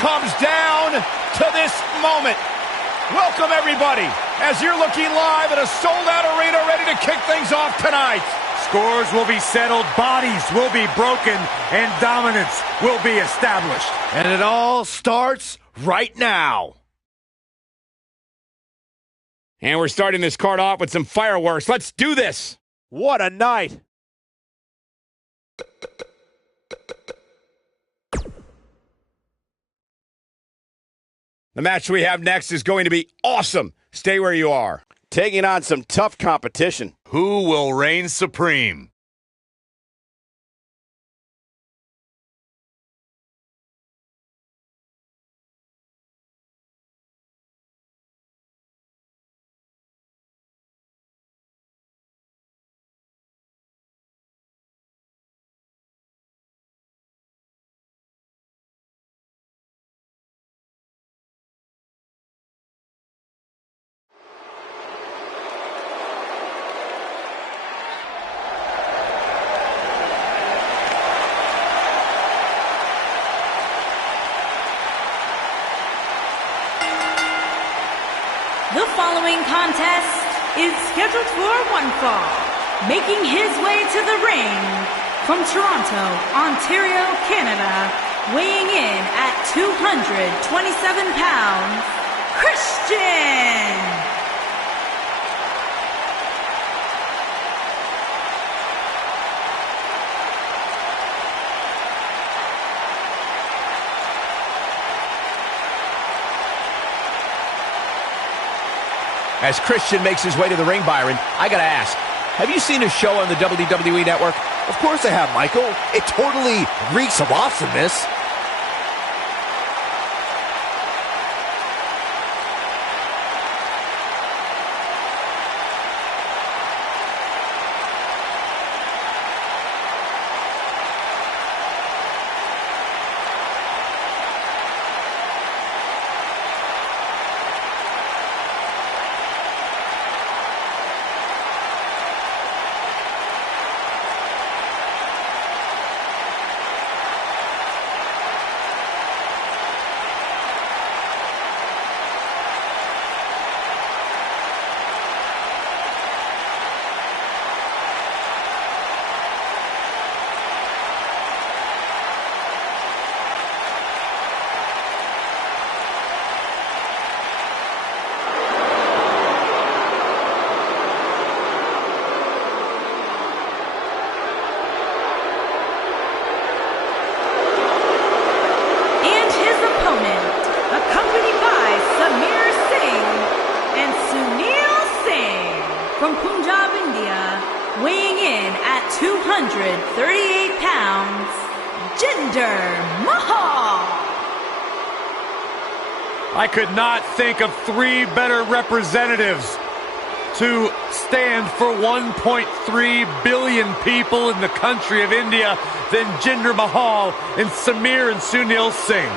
comes down to this moment. Welcome, everybody, as you're looking live at a sold-out arena ready to kick things off tonight. Scores will be settled, bodies will be broken, and dominance will be established. And it all starts right now. And we're starting this card off with some fireworks. Let's do this. What a night. The match we have next is going to be awesome. Stay where you are. Taking on some tough competition. Who will reign supreme? The following contest is scheduled for one fall. Making his way to the ring from Toronto, Ontario, Canada, weighing in at 227 pounds, Christian! As Christian makes his way to the ring, Byron, I gotta ask, have you seen a show on the WWE Network? Of course I have, Michael. It totally reeks of awesomeness. From Punjab, India, weighing in at 238 pounds, Jinder Mahal. I could not think of three better representatives to stand for 1.3 billion people in the country of India than Jinder Mahal and Samir and Sunil Singh.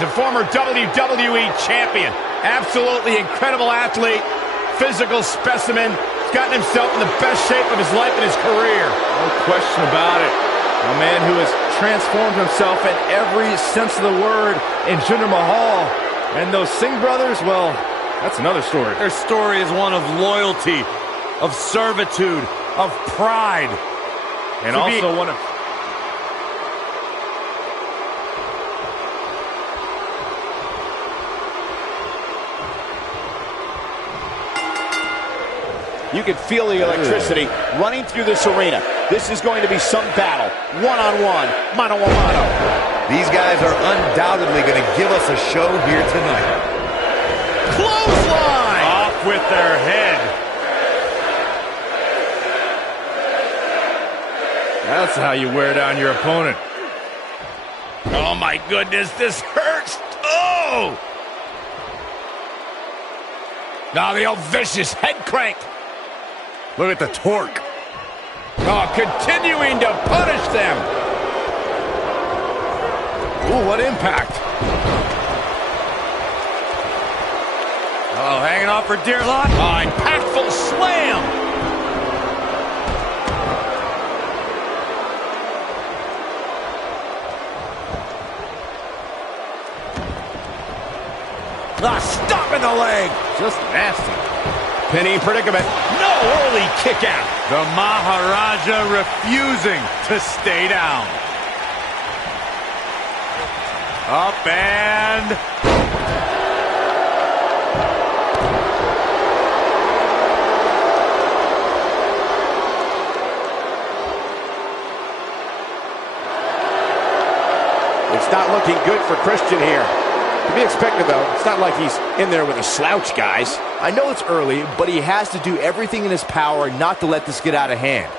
The former WWE champion, absolutely incredible athlete, physical specimen. He's gotten himself in the best shape of his life and his career. No question about it. A man who has transformed himself in every sense of the word in Jinder Mahal. And those Singh brothers, well, that's another story. Their story is one of loyalty, of servitude, of pride. And also one of... You can feel the electricity running through this arena. This is going to be some battle. One-on-one, mano-a-mano. These guys are undoubtedly going to give us a show here tonight. Clothesline! Off with their head. That's how you wear down your opponent. Oh my goodness, this hurts. Oh! Now the old vicious head crank. Look at the torque. Oh, continuing to punish them. Ooh, what impact. Oh, hanging off for dear life. Oh, impactful slam. Stop in the leg. Just nasty. Pinning predicament. No, early kick out. The Maharaja refusing to stay down. Up and... It's not looking good for Christian here. To be expected, though. It's not like he's in there with a slouch, guys. I know it's early, but he has to do everything in his power not to let this get out of hand.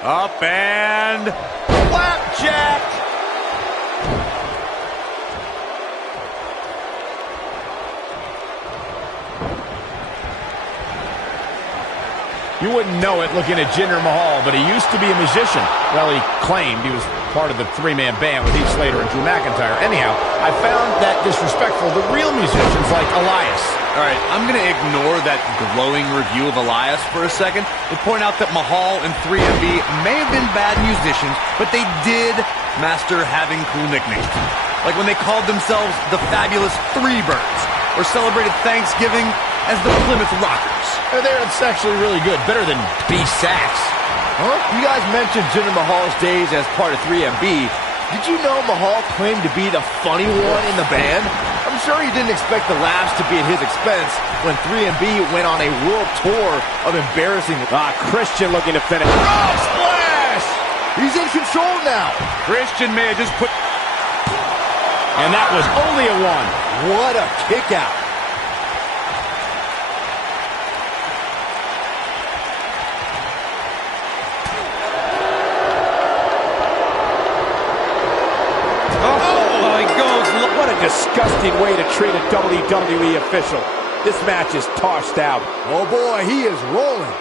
Up and... Flapjack! You wouldn't know it looking at Jinder Mahal, but he used to be a musician. Well, he claimed he was part of the three-man band with Heath Slater and Drew McIntyre. Anyhow, I found that disrespectful to real musicians like Elias. All right, I'm going to ignore that glowing review of Elias for a second and point out that Mahal and 3MB may have been bad musicians, but they did master having cool nicknames. Like when they called themselves the Fabulous Three Birds, or celebrated Thanksgiving as the Plymouth Rockers. It's actually really good. Better than B-Sax. Huh? You guys mentioned Jinder Mahal's days as part of 3MB. Did you know Mahal claimed to be the funny one in the band? I'm sure he didn't expect the laughs to be at his expense when 3MB went on a world tour of embarrassing... Christian looking to finish. Oh, splash! He's in control now. Christian may have just put... And that was only a one. What a kick out. What a disgusting way to treat a WWE official. This match is tossed out. Oh boy, he is rolling.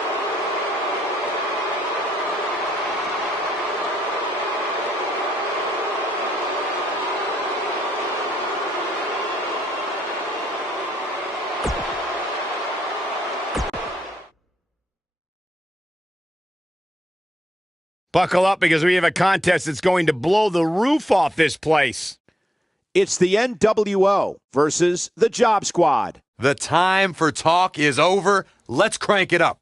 Buckle up because we have a contest that's going to blow the roof off this place. It's the NWO versus the Job Squad. The time for talk is over. Let's crank it up.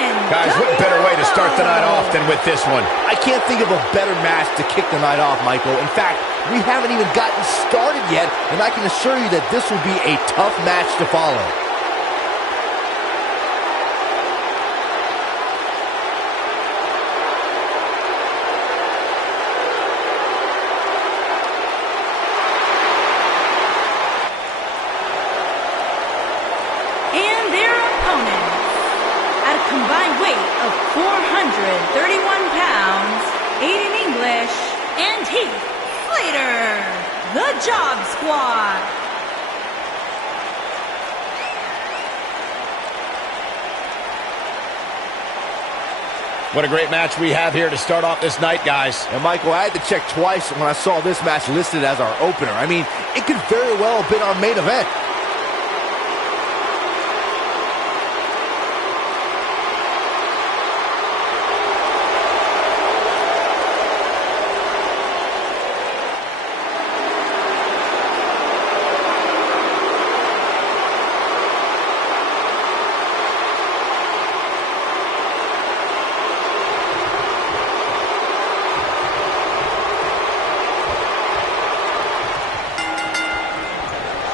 win. Guys, what better way to start the night off than with this one? I can't think of a better match to kick the night off, Michael. In fact, we haven't even gotten started yet, and I can assure you that this will be a tough match to follow. And their opponents, at a combined weight of 431 pounds, Aiden English and Heath Slater, the Job Squad. What a great match we have here to start off this night, guys. And Michael, I had to check twice when I saw this match listed as our opener. I mean, it could very well have been our main event.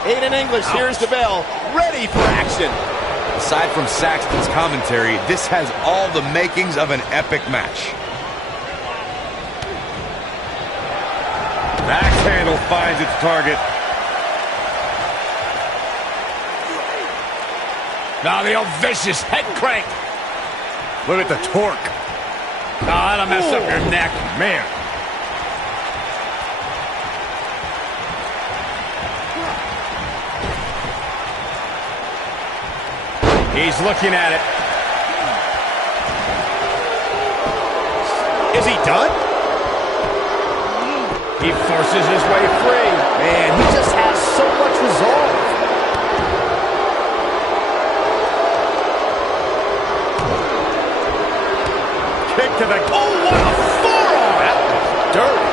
Aiden English hears the bell, ready for action. Aside from Saxton's commentary, this has all the makings of an epic match. Axe handle finds its target. Now the old vicious head crank. Look at the torque. Oh, that'll mess up your neck. Man. He's looking at it. Is he done? He forces his way free. Man, he just has so much resolve. Kick to the... Oh, what a forearm! That was dirty.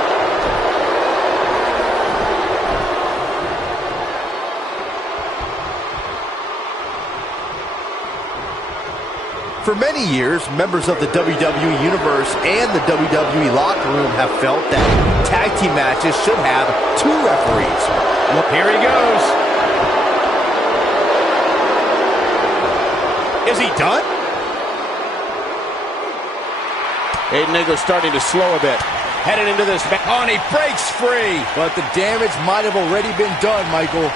For many years, members of the WWE Universe and the WWE locker room have felt that tag team matches should have two referees. Well, here he goes. Is he done? Aiden English starting to slow a bit. Headed into this match. Oh, and he breaks free. But the damage might have already been done, Michael.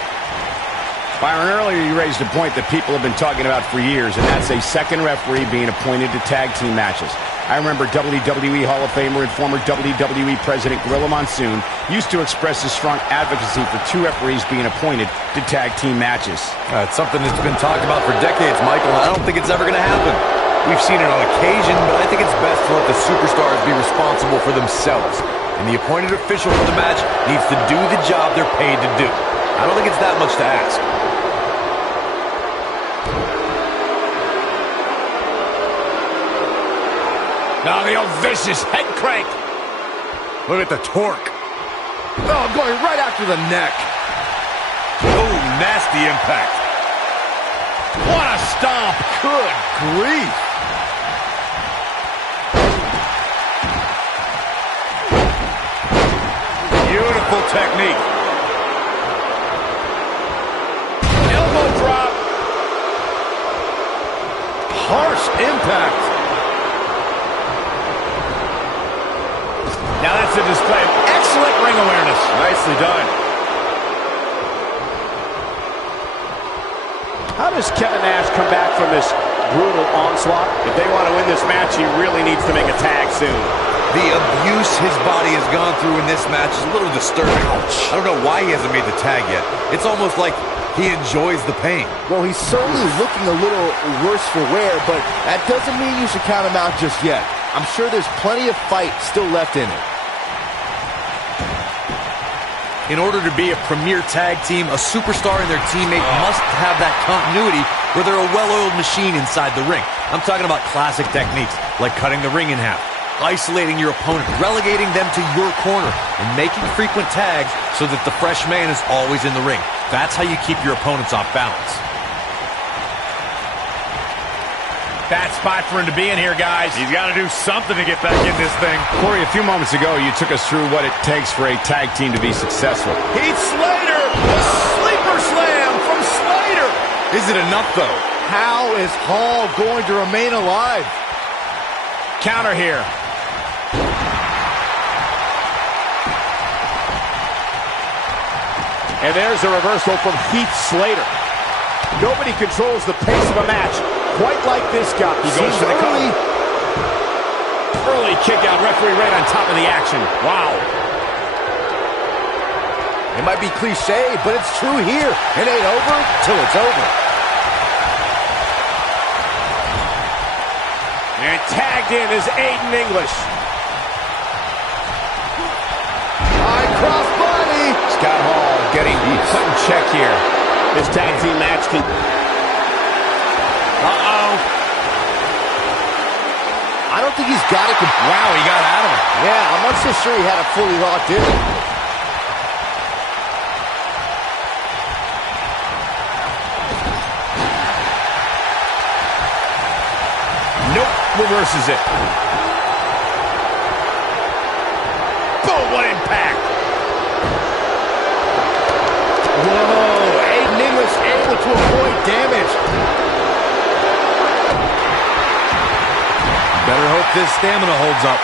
Byron, earlier you raised a point that people have been talking about for years, and that's a second referee being appointed to tag team matches. I remember WWE Hall of Famer and former WWE President Gorilla Monsoon used to express his strong advocacy for two referees being appointed to tag team matches. It's something that's been talked about for decades, Michael, and I don't think it's ever going to happen. We've seen it on occasion, but I think it's best to let the superstars be responsible for themselves. And the appointed official for the match needs to do the job they're paid to do. I don't think it's that much to ask. Now the old vicious head crank. Look at the torque. Oh, going right after the neck. Oh, nasty impact. What a stomp. Good grief. Beautiful technique. Elbow drop. Harsh impact. Now that's a display of excellent ring awareness. Nicely done. How does Kevin Nash come back from this brutal onslaught? If they want to win this match, he really needs to make a tag soon. The abuse his body has gone through in this match is a little disturbing. Ouch. I don't know why he hasn't made the tag yet. It's almost like he enjoys the pain. Well, he's certainly looking a little worse for wear, but that doesn't mean you should count him out just yet. I'm sure there's plenty of fight still left in it. In order to be a premier tag team, a superstar and their teammate must have that continuity where they're a well-oiled machine inside the ring. I'm talking about classic techniques like cutting the ring in half, isolating your opponent, relegating them to your corner, and making frequent tags so that the fresh man is always in the ring. That's how you keep your opponents off balance. Bad spot for him to be in here, guys. He's got to do something to get back in this thing. Corey, a few moments ago, you took us through what it takes for a tag team to be successful. Heath Slater, the sleeper slam from Slater. Is it enough, though? How is Hall going to remain alive? Counter here. And there's a reversal from Heath Slater. Nobody controls the pace of a match quite like this guy. He goes for the cover. Early kick out, referee right on top of the action. Wow. It might be cliche, but it's true here. It ain't over till it's over. And tagged in is Aiden English. High cross body. Scott Hall getting put in check here. This tag team match can... I don't think he's got it. Wow, he got out of it. Yeah, I'm not so sure he had it fully locked in. Nope, reverses it. Boom, what impact. Whoa, Aiden English able to avoid damage. Better hope this stamina holds up.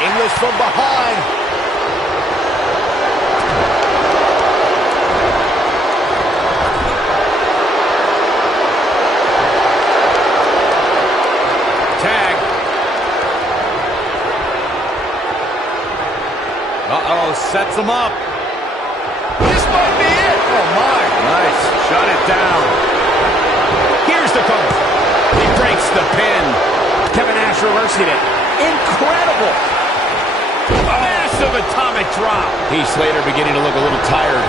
English from behind. Tag. Uh-oh, sets him up. This might be it. Oh, my. Nice. Shut it down. Here's the cover. He breaks the pin. Kevin Nash reversing it. Incredible. Massive atomic drop. Heath Slater beginning to look a little tired.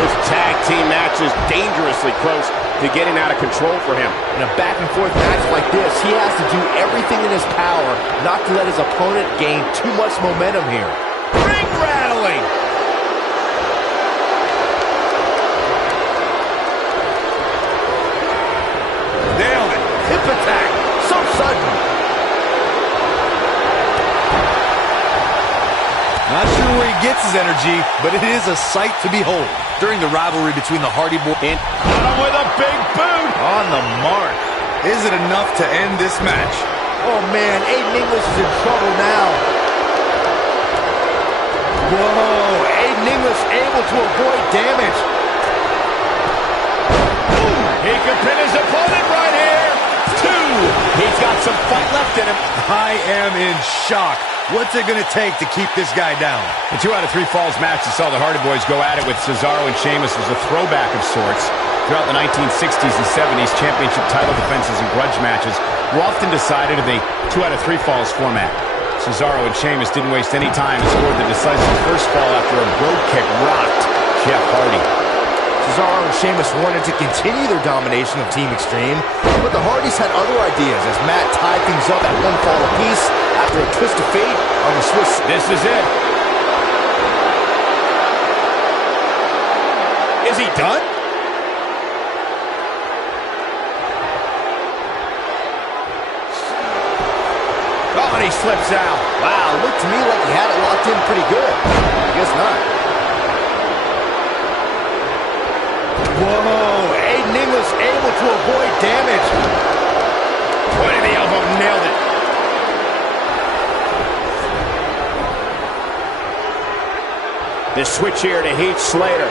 This tag team match is dangerously close to getting out of control for him. In a back-and-forth match like this, he has to do everything in his power not to let his opponent gain too much momentum here. Ring rattling. Nailed it. Hip attack. So sudden. Not sure where he gets his energy, but it is a sight to behold. During the rivalry between the Hardy Boys and Caught him with a big boot. on the mark. Is it enough to end this match? Oh, man. Aiden English is in trouble now. Whoa. Aiden English able to avoid damage. He could pin his opponent right here. 2. He's got some fight left in him. I am in shock. What's it going to take to keep this guy down? The 2 out of 3 falls match that saw the Hardy Boys go at it with Cesaro and Sheamus was a throwback of sorts. Throughout the 1960s and 70s, championship title defenses and grudge matches were often decided in the 2 out of 3 falls format. Cesaro and Sheamus didn't waste any time and scored the decisive first fall after a brogue kick rocked Jeff Hardy. Cesaro and Sheamus wanted to continue their domination of Team Extreme, but the Hardys had other ideas as Matt tied things up at 1 fall apiece after a twist of fate on the Swiss. This is it. Is he done? Oh, and he slips out. Wow, looked to me like he had it locked in pretty good. I guess not. Whoa, Aiden English able to avoid damage. Point of the elbow, nailed it. The switch here to Heath Slater.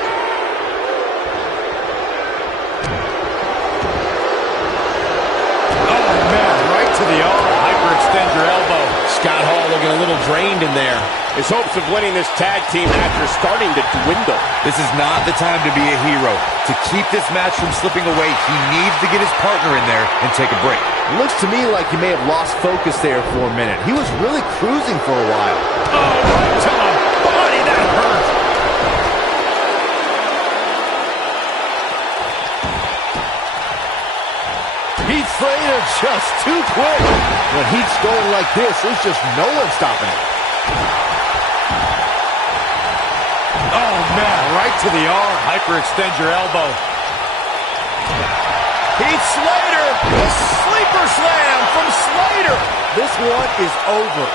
Oh, man, right to the arm. Hyperextend your elbow. Scott Hall looking a little drained in there. His hopes of winning this tag team match are starting to dwindle. This is not the time to be a hero. To keep this match from slipping away, he needs to get his partner in there and take a break. It looks to me like he may have lost focus there for a minute. He was really cruising for a while. Oh, right to the body. That hurt. Heath Slater just too quick. When Heath's going like this, there's just no one stopping it. Oh, man, right to the arm. Hyperextend your elbow. Heath Slater, the sleeper slam from Slater. This one is over.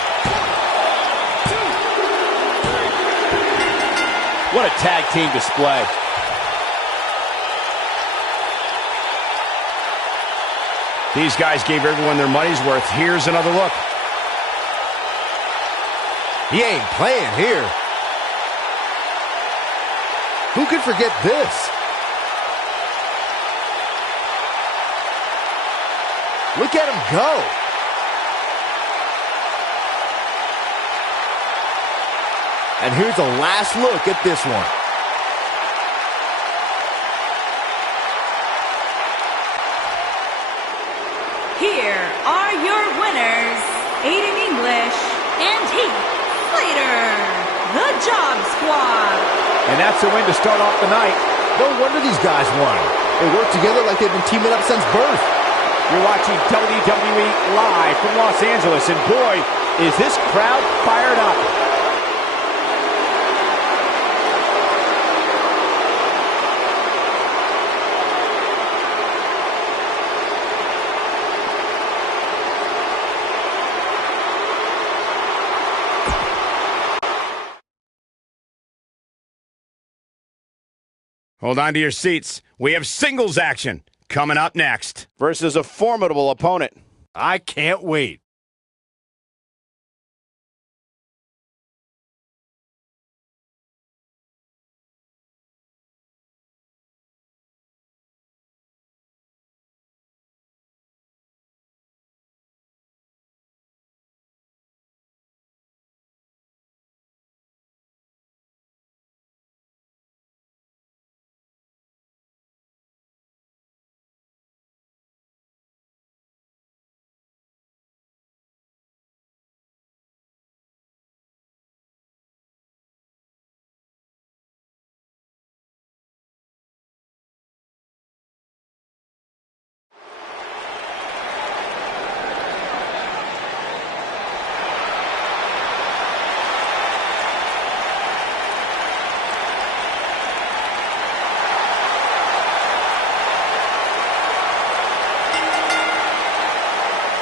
What a tag team display. These guys gave everyone their money's worth. Here's another look. He ain't playing here. Who could forget this? Look at him go. And here's a last look at this one. Here are your winners, Aiden English and Heath Slater, the Job Squad. And that's a win to start off the night. No wonder these guys won. They work together like they've been teaming up since birth. You're watching WWE live from Los Angeles, and boy, is this crowd fired up. Hold on to your seats. We have singles action coming up next. Versus a formidable opponent. I can't wait.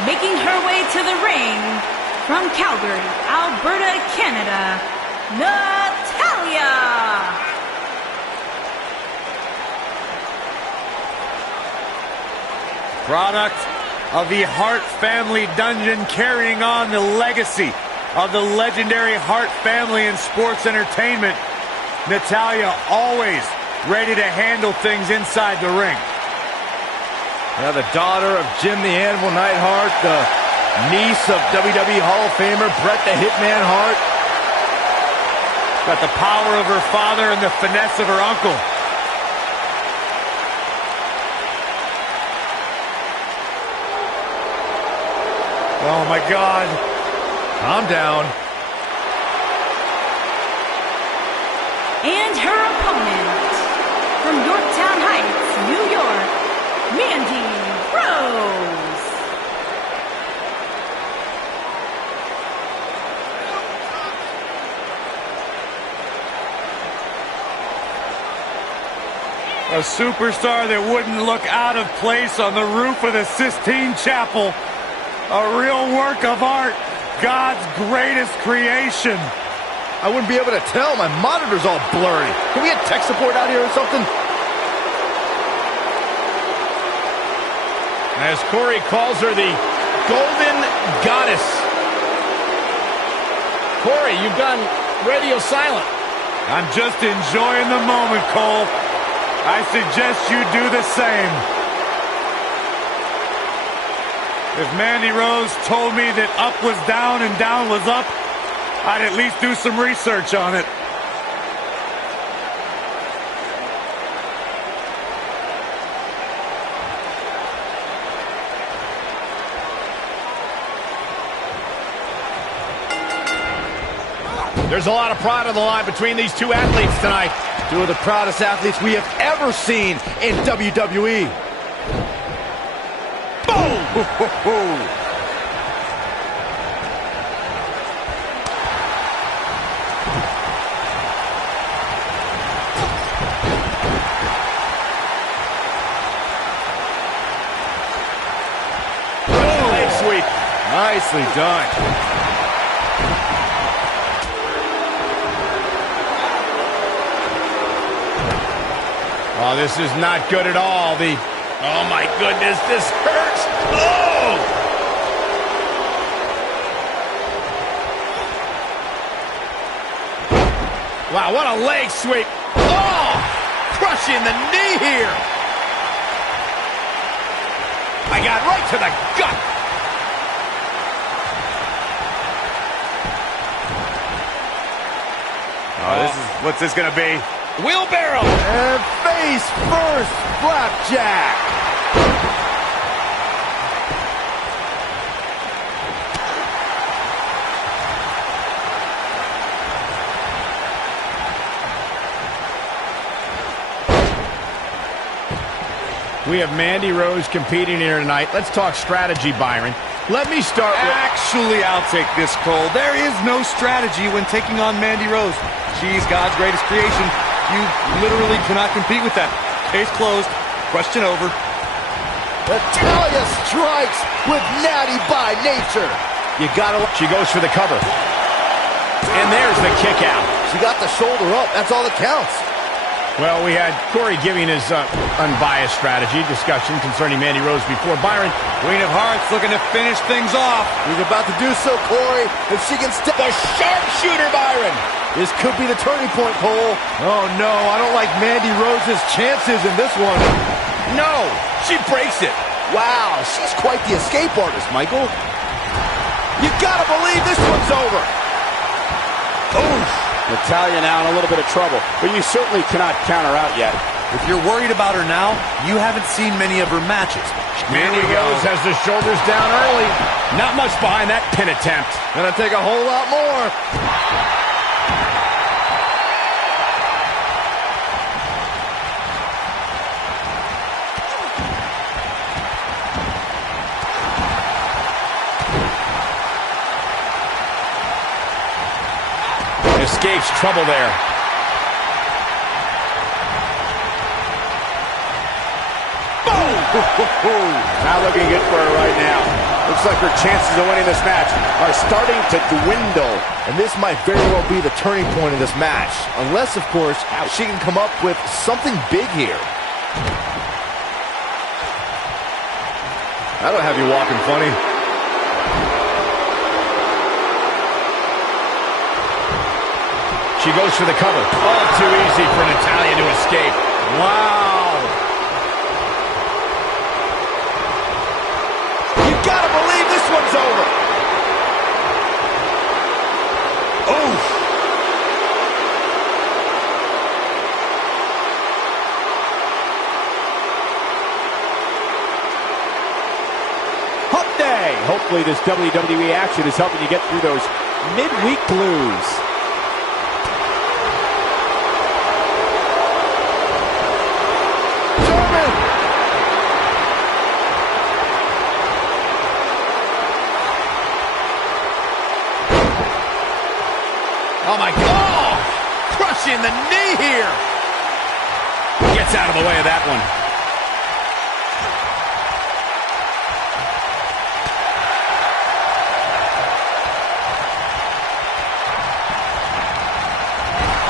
Making her way to the ring from Calgary, Alberta, Canada, Natalya. Product of the Hart family dungeon, carrying on the legacy of the legendary Hart family in sports entertainment. Natalya always ready to handle things inside the ring. Now the daughter of Jim the Animal Neidhart, the niece of WWE Hall of Famer Bret the Hitman Hart. Got the power of her father and the finesse of her uncle. Oh my God. Calm down. And her opponent from Yorktown Heights, New York, Mandy Rose. A superstar that wouldn't look out of place on the roof of the Sistine Chapel. A real work of art, God's greatest creation. I wouldn't be able to tell. My monitor's all blurry. Can we get tech support out here or something? As Corey calls her the Golden Goddess. Corey, you've gone radio silent. I'm just enjoying the moment, Cole. I suggest you do the same. If Mandy Rose told me that up was down and down was up, I'd at least do some research on it. There's a lot of pride on the line between these two athletes tonight. Two of the proudest athletes we have ever seen in WWE. Boom! Nicely done. Oh, this is not good at all. Oh my goodness, this hurts. Oh! Wow, what a leg sweep. Oh! Crushing the knee here. I got right to the gut. Oh, what's this gonna be? Wheelbarrow. And face first, flapjack. We have Mandy Rose competing here tonight. Let's talk strategy, Byron. Let me start with... Actually, I'll take this, Cole. There is no strategy when taking on Mandy Rose. She's God's greatest creation. You literally cannot compete with that. Case closed. Question over. Natalya strikes with natty by nature. You gotta... She goes for the cover. And there's the kick out. She got the shoulder up. That's all that counts. Well, we had Corey giving his unbiased strategy discussion concerning Mandy Rose before. Byron, Queen of Hearts looking to finish things off. He's about to do so, Corey. If she can step... the sharpshooter, Byron. This could be the turning point, Cole. Oh, no. I don't like Mandy Rose's chances in this one. No, she breaks it. Wow, she's quite the escape artist, Michael. You gotta believe this one's over. Oof. Natalya now in a little bit of trouble, but you certainly cannot count her out yet. If you're worried about her now, you haven't seen many of her matches. Mandy Rose has the shoulders down early. Not much behind that pin attempt. Gonna take a whole lot more. Escapes trouble there. Boom! Not looking good for her right now. Looks like her chances of winning this match are starting to dwindle. And this might very well be the turning point of this match. Unless, of course, she can come up with something big here. That'll have you walking funny. She goes for the cover. All too easy for Natalya to escape. Wow. You gotta believe this one's over. Oof. Hump day. Hopefully this WWE action is helping you get through those midweek blues. Oh, my God. Crushing the knee here. Gets out of the way of that one.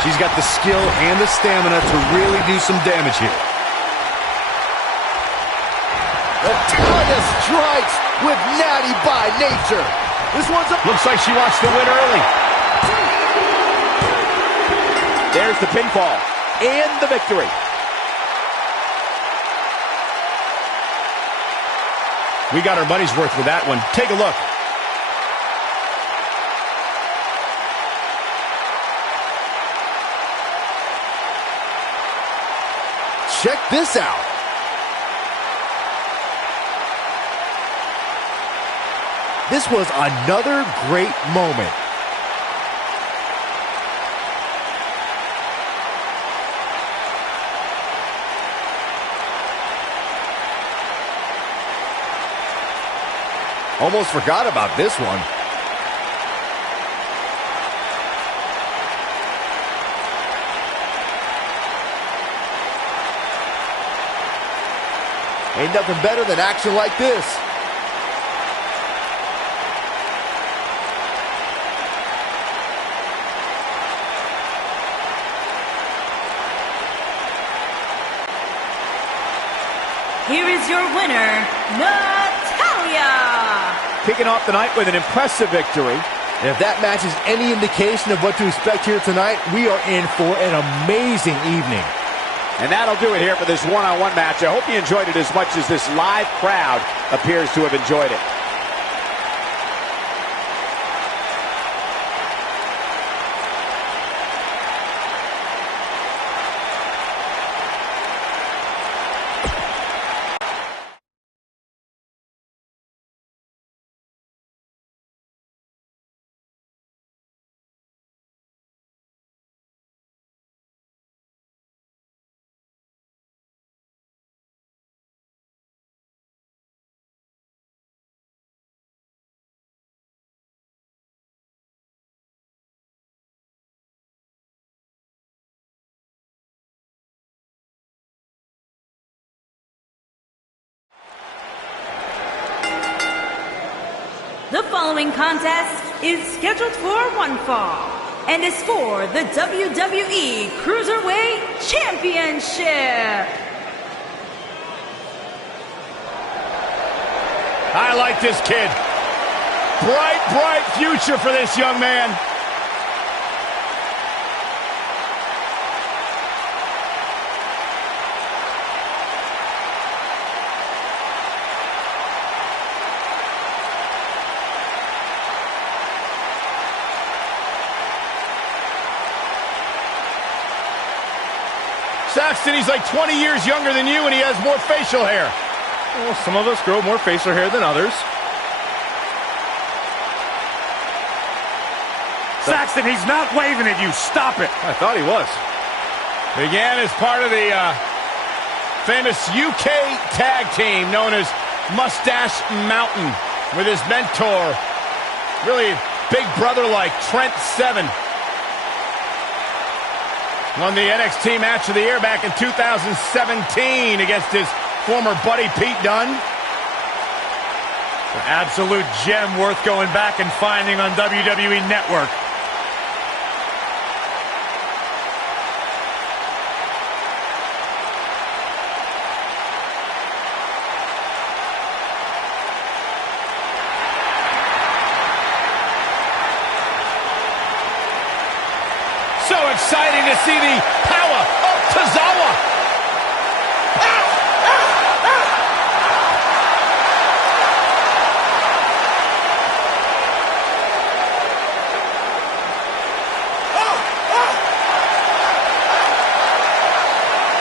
She's got the skill and the stamina to really do some damage here. Natalya strikes with natty by nature. This one's up. Looks like she wants to win early. There's the pinfall and the victory. We got our money's worth with that one. Take a look. Check this out. This was another great moment. Almost forgot about this one. Ain't nothing better than action like this. here is your winner, Natalia. Kicking off the night with an impressive victory. And if that match is any indication of what to expect here tonight, we are in for an amazing evening. And that'll do it here for this one-on-one match. I hope you enjoyed it as much as this live crowd appears to have enjoyed it. The following contest is scheduled for one fall and is for the WWE Cruiserweight Championship. I like this kid. Bright, bright future for this young man. Saxton, he's like 20 years younger than you, and he has more facial hair. Well, some of us grow more facial hair than others. Saxton, he's not waving at you. Stop it. I thought he was. Began as part of the famous UK tag team known as Mustache Mountain with his mentor, really big brother like Trent Seven. Won the NXT Match of the Year back in 2017 against his former buddy Pete Dunne. An absolute gem worth going back and finding on WWE Network. So exciting to see the power of Tozawa.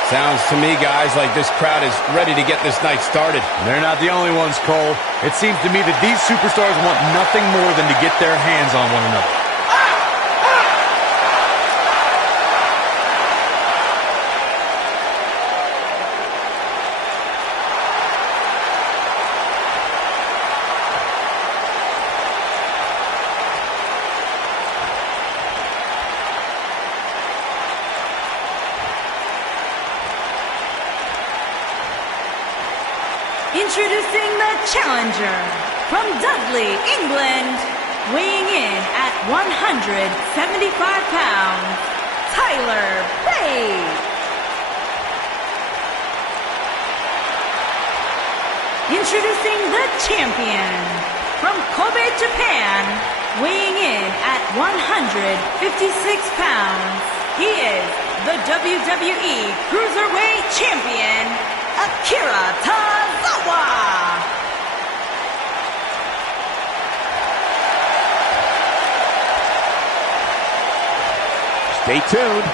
Sounds to me, guys, like this crowd is ready to get this night started. They're not the only ones, Cole. It seems to me that these superstars want nothing more than to get their hands on one another. Introducing the challenger from Dudley, England, weighing in at 175 pounds, Tyler Bate. Introducing the champion from Kobe, Japan, weighing in at 156 pounds. He is the WWE Cruiserweight Champion, Akira Tozawa. Stay tuned.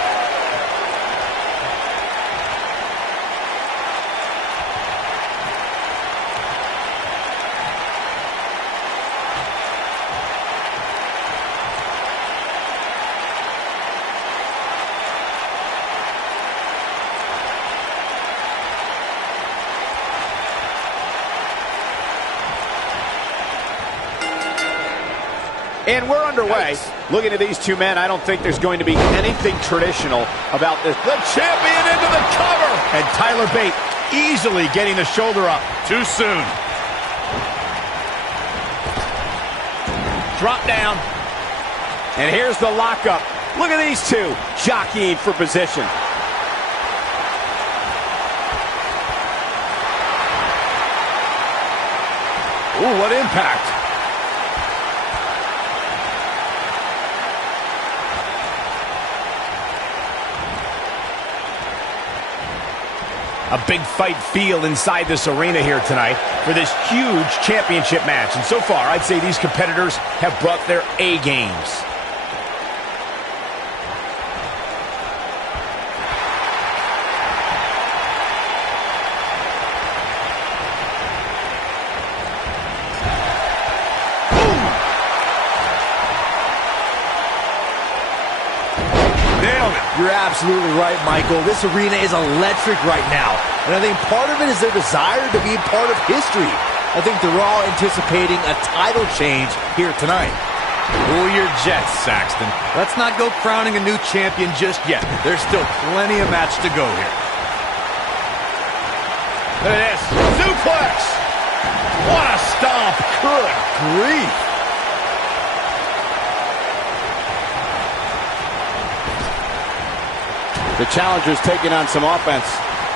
And we're underway. Looking at these two men, I don't think there's going to be anything traditional about this. The champion into the cover. And Tyler Bate easily getting the shoulder up. Too soon. Drop down. And here's the lockup. Look at these two jockeying for position. Ooh, what impact. A big fight feel inside this arena here tonight for this huge championship match. And so far, I'd say these competitors have brought their A games. You're absolutely right, Michael. This arena is electric right now. And I think part of it is their desire to be part of history. I think they're all anticipating a title change here tonight. Cool your jets, Saxton. Let's not go crowning a new champion just yet. There's still plenty of match to go here. Look at this. Suplex! What a stomp! Good grief! The challenger's taking on some offense.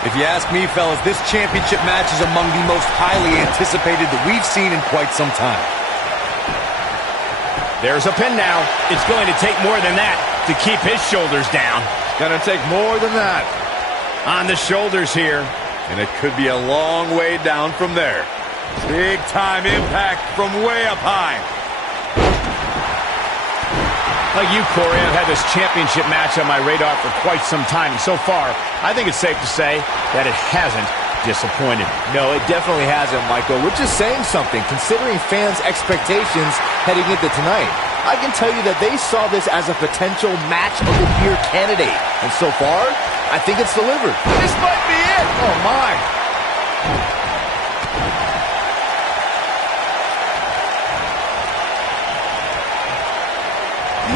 If you ask me, fellas, this championship match is among the most highly anticipated that we've seen in quite some time. There's a pin now. It's going to take more than that to keep his shoulders down. Gonna take more than that. On the shoulders here. And it could be a long way down from there. Big time impact from way up high. Like you, Corey, I've had this championship match on my radar for quite some time. And so far, I think it's safe to say that it hasn't disappointed. No, it definitely hasn't, Michael, which is saying something, considering fans' expectations heading into tonight. I can tell you that they saw this as a potential match of the year candidate. And so far, I think it's delivered. This might be it. Oh, my.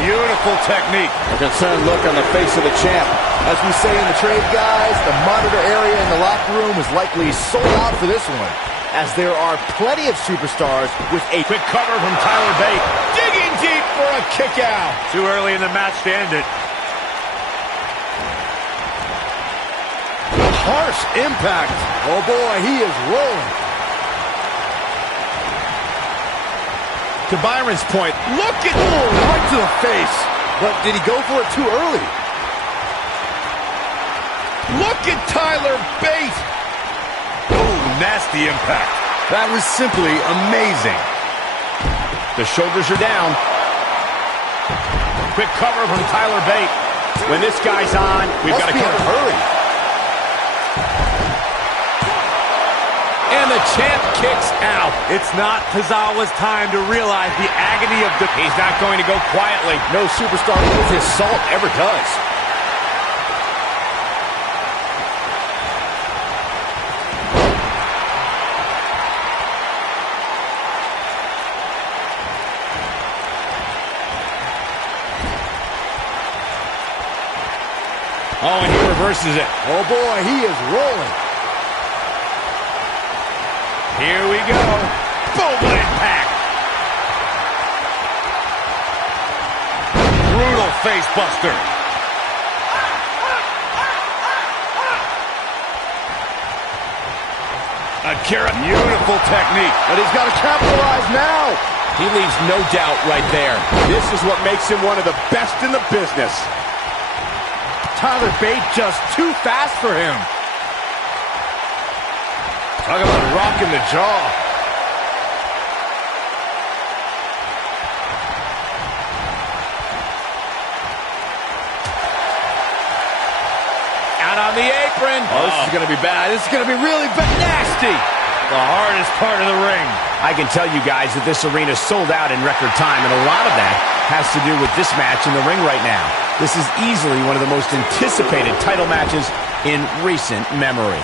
Beautiful technique. A concerned look on the face of the champ. As we say in the trade, guys, the monitor area in the locker room is likely sold out for this one, as there are plenty of superstars with a Quick cover from Tyler Bate. Digging deep for a kick out. Too early in the match to end it. harsh impact. Oh, boy, he is rolling. To Byron's point, look at... right to the face. But did he go for it too early? Look at Tyler Bate. Oh, nasty impact. That was simply amazing. The shoulders are down. Quick cover from Tyler Bate. When this guy's on, we've got to cover. Hurry. And the champ kicks out. It's not Tozawa's time to realize the agony of defeat. He's not going to go quietly. No superstar with his salt ever does. Oh, and he reverses it. Oh, boy, he is rolling. Here we go. Boom, what impact. Brutal face buster. Akira. Beautiful technique. But he's got to capitalize now. He leaves no doubt right there. This is what makes him one of the best in the business. Tyler Bate just too fast for him. Talk about rocking the jaw. Out on the apron. Oh, this is going to be bad. This is going to be really bad. Nasty. The hardest part of the ring. I can tell you guys that this arena sold out in record time, and a lot of that has to do with this match in the ring right now. This is easily one of the most anticipated title matches in recent memory.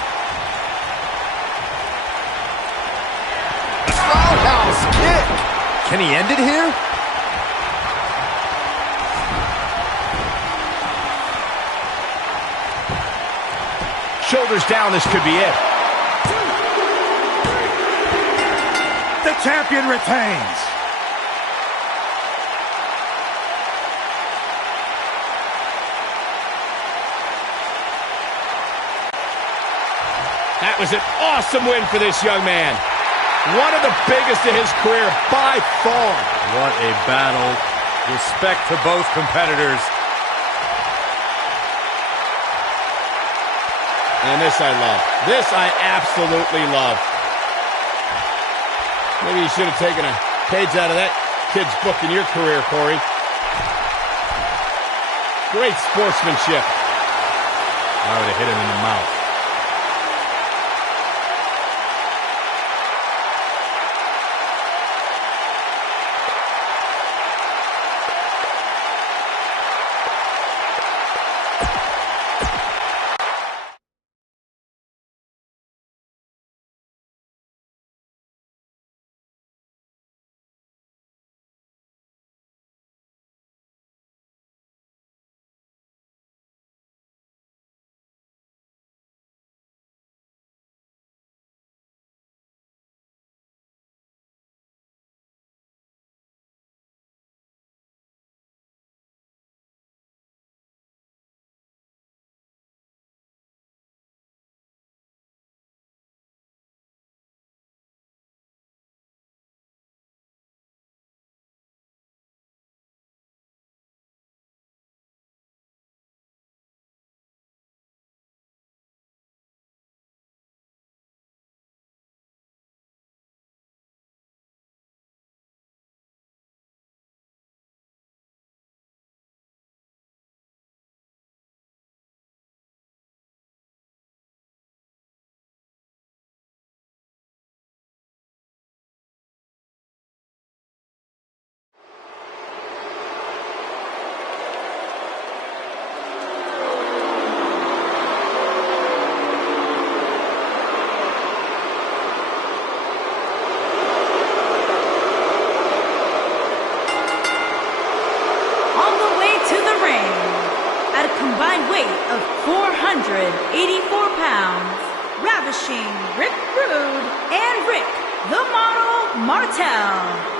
Roundhouse kick. Can he end it here? Shoulders down, this could be it. The champion retains. That was an awesome win for this young man. One of the biggest of his career by far. What a battle. Respect to both competitors. And this I love. This I absolutely love. Maybe you should have taken a page out of that kid's book in your career, Corey. Great sportsmanship. I would have hit him in the mouth. combined weight of 484 pounds, ravishing Rick Rude and Rick the Model Martel.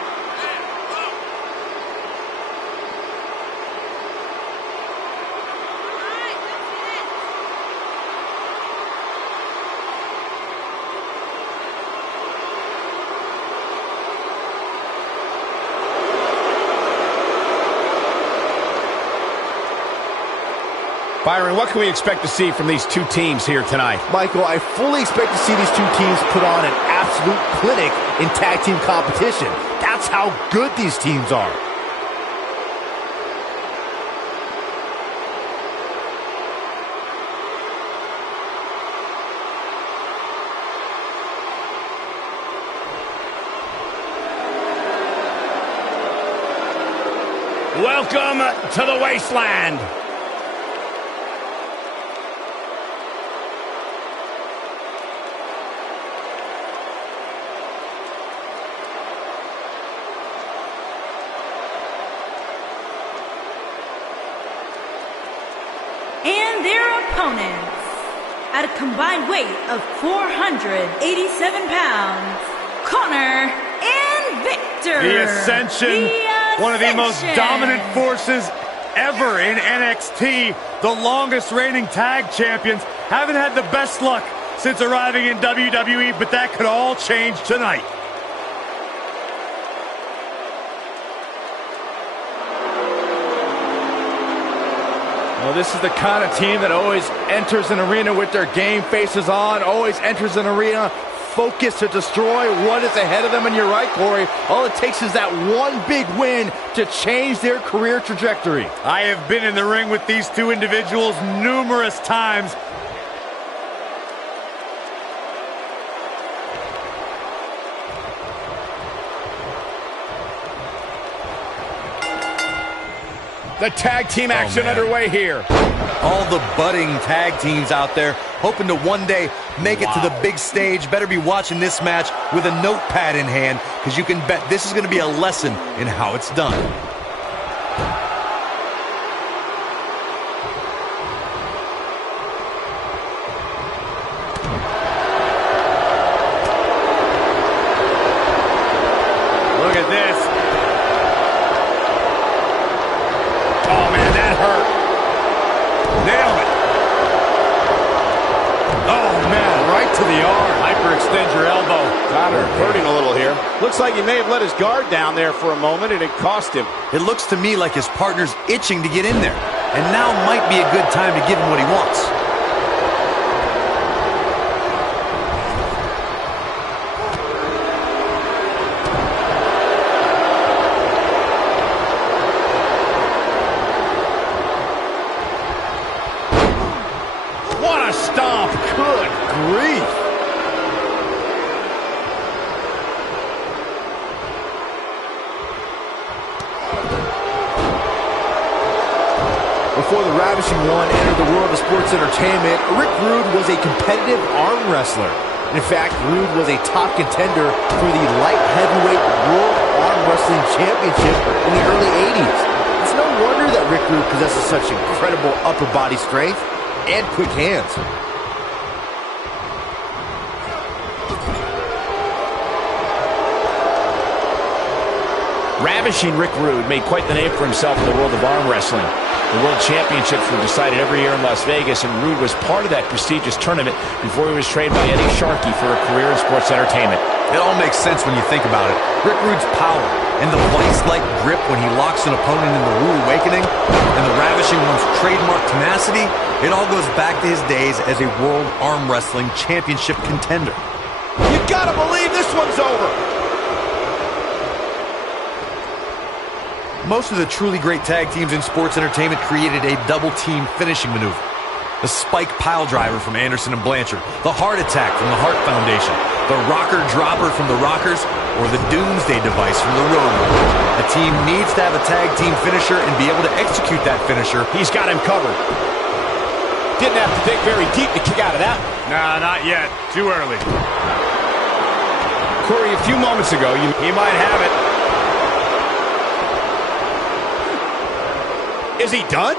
Byron, what can we expect to see from these two teams here tonight? Michael, I fully expect to see these two teams put on an absolute clinic in tag team competition. That's how good these teams are. Welcome to the wasteland. And their opponents, at a combined weight of 487 pounds, Connor and Victor. The Ascension, one of the most dominant forces ever in NXT, the longest reigning tag champions, haven't had the best luck since arriving in WWE, but that could all change tonight. Well, this is the kind of team that always enters an arena with their game faces on, always enters an arena focused to destroy what is ahead of them. And you're right, Corey. All it takes is that one big win to change their career trajectory. I have been in the ring with these two individuals numerous times. The tag team action underway here. All the budding tag teams out there hoping to one day make it to the big stage. Better be watching this match with a notepad in hand, because you can bet this is going to be a lesson in how it's done. Look at this. Oh, man, that hurt. Nailed it. Oh, man, right to the arm. Hyperextend your elbow. got her hurting a little here. Looks like he may have let his guard down there for a moment, and it cost him. It looks to me like his partner's itching to get in there. And now might be a good time to give him what he wants. What a stomp. Good grief. Before the Ravishing One entered the world of sports entertainment, Rick Rude was a competitive arm wrestler. In fact, Rude was a top contender for the light heavyweight World Arm Wrestling Championship in the early 80s. It's no wonder that Rick Rude possesses such incredible upper body strength and quick hands. Ravishing Rick Rude made quite the name for himself in the world of arm wrestling. The World Championships were decided every year in Las Vegas, and Rude was part of that prestigious tournament before he was trained by Eddie Sharkey for a career in sports entertainment. It all makes sense when you think about it. Rick Rude's power and the vice-like grip when he locks an opponent in the Rude Awakening, and the Ravishing One's trademark tenacity, it all goes back to his days as a World Arm Wrestling Championship contender. You gotta believe this one's over. Most of the truly great tag teams in sports entertainment created a double-team finishing maneuver. The spike pile driver from Anderson and Blanchard, the heart attack from the Hart Foundation, the rocker dropper from the Rockers, or the Doomsday device from the Road Warriors. A team needs to have a tag team finisher and be able to execute that finisher. He's got him covered. Didn't have to dig very deep to kick out of that. Nah, not yet. Too early. Corey, a few moments ago, he might have it. Is he done?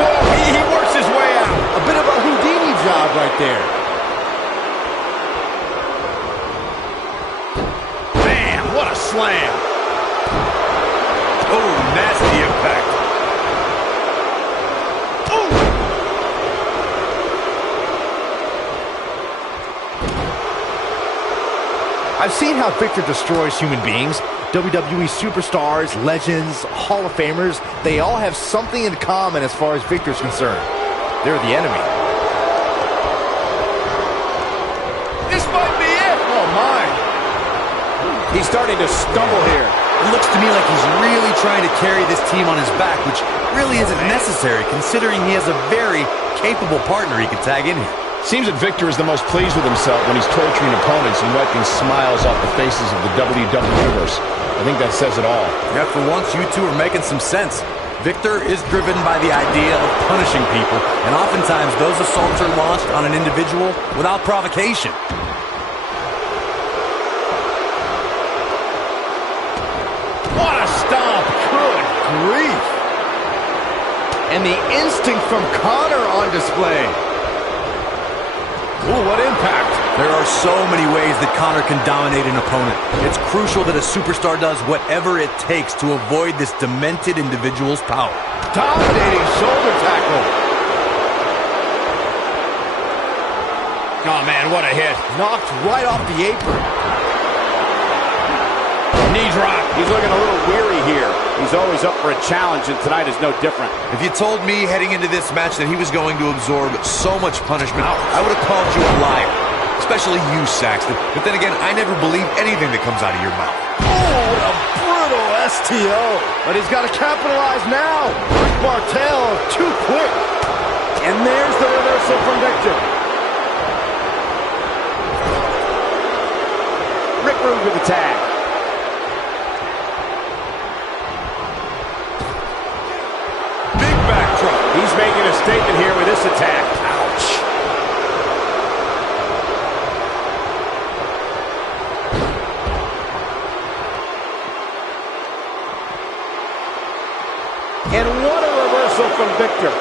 Whoa, he works his way out. A bit of a Houdini job right there. Man, what a slam. Oh, nasty impact. I've seen how Victor destroys human beings. WWE superstars, legends, Hall of Famers, they all have something in common as far as Victor's concerned. They're the enemy. This might be it. Oh, my. He's starting to stumble here. It looks to me like he's really trying to carry this team on his back, which really isn't necessary considering he has a very capable partner he can tag in here. Seems that Victor is the most pleased with himself when he's torturing opponents and wiping smiles off the faces of the WWE Universe. I think that says it all. Yeah, for once, you two are making some sense. Victor is driven by the idea of punishing people, and oftentimes those assaults are launched on an individual without provocation. What a stomp. Good grief. And the instinct from Connor on display. Ooh, what impact. There are so many ways that Connor can dominate an opponent. It's crucial that a superstar does whatever it takes to avoid this demented individual's power. Dominating shoulder tackle. Oh, man, what a hit. Knocked right off the apron. Knee drop. He's looking a little weary here. He's always up for a challenge, and tonight is no different. If you told me heading into this match that he was going to absorb so much punishment, I would have called you a liar. Especially you, Saxton. But then again, I never believe anything that comes out of your mouth. Oh, a brutal STO. But he's got to capitalize now. Rick Martel, too quick. And there's the reversal from Victor. Rick Rude with the tag. Big backdrop. He's making a statement here with this attack. Ouch. And what a reversal from Victor.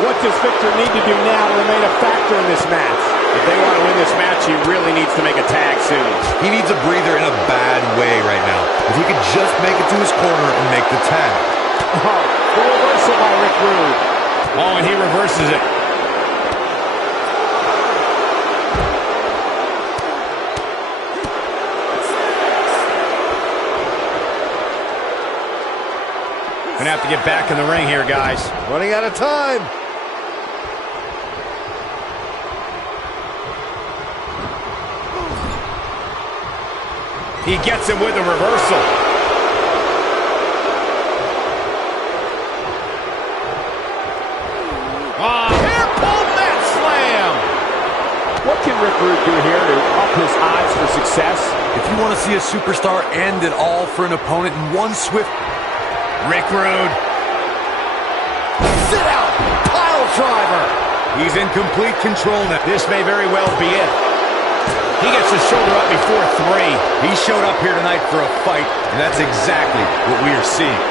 What does Victor need to do now to remain a factor in this match? If they want to win this match, he really needs to make a tag soon. He needs a breather in a bad way right now. If he could just make it to his corner and make the tag. Oh, the reversal by Rick Rude. Oh, and he reverses it. have to get back in the ring here, guys. Running out of time. He gets him with a reversal. Hair pulled mat slam. What can Rick Rude do here to up his odds for success? If you want to see a superstar end it all for an opponent in one swift... Rick Rude. Sit out. Pile driver. He's in complete control now. This may very well be it. He gets his shoulder up before 3. He showed up here tonight for a fight, and that's exactly what we are seeing.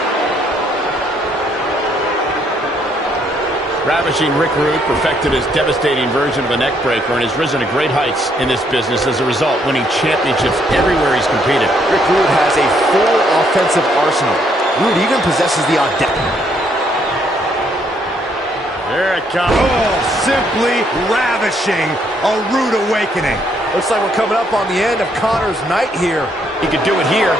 Ravishing Rick Rude perfected his devastating version of a neck breaker and has risen to great heights in this business as a result, winning championships everywhere he's competed. Rick Rude has a full offensive arsenal. Rude even possesses the audacity. There it comes. Oh, simply ravishing. A rude awakening. Looks like we're coming up on the end of Connor's night here. He could do it here.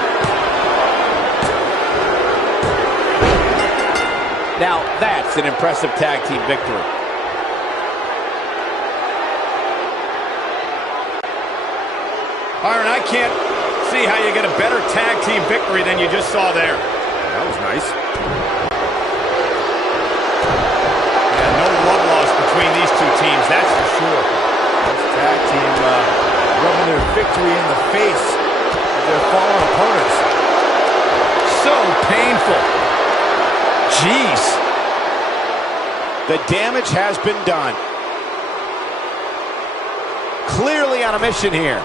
Now, that's an impressive tag team victory. Byron, I can't see how you get a better tag team victory than you just saw there. That was nice. Yeah, no love lost between these two teams, that's for sure. This tag team rubbing their victory in the face of their fallen opponents. So painful. Jeez. The damage has been done. Clearly on a mission here.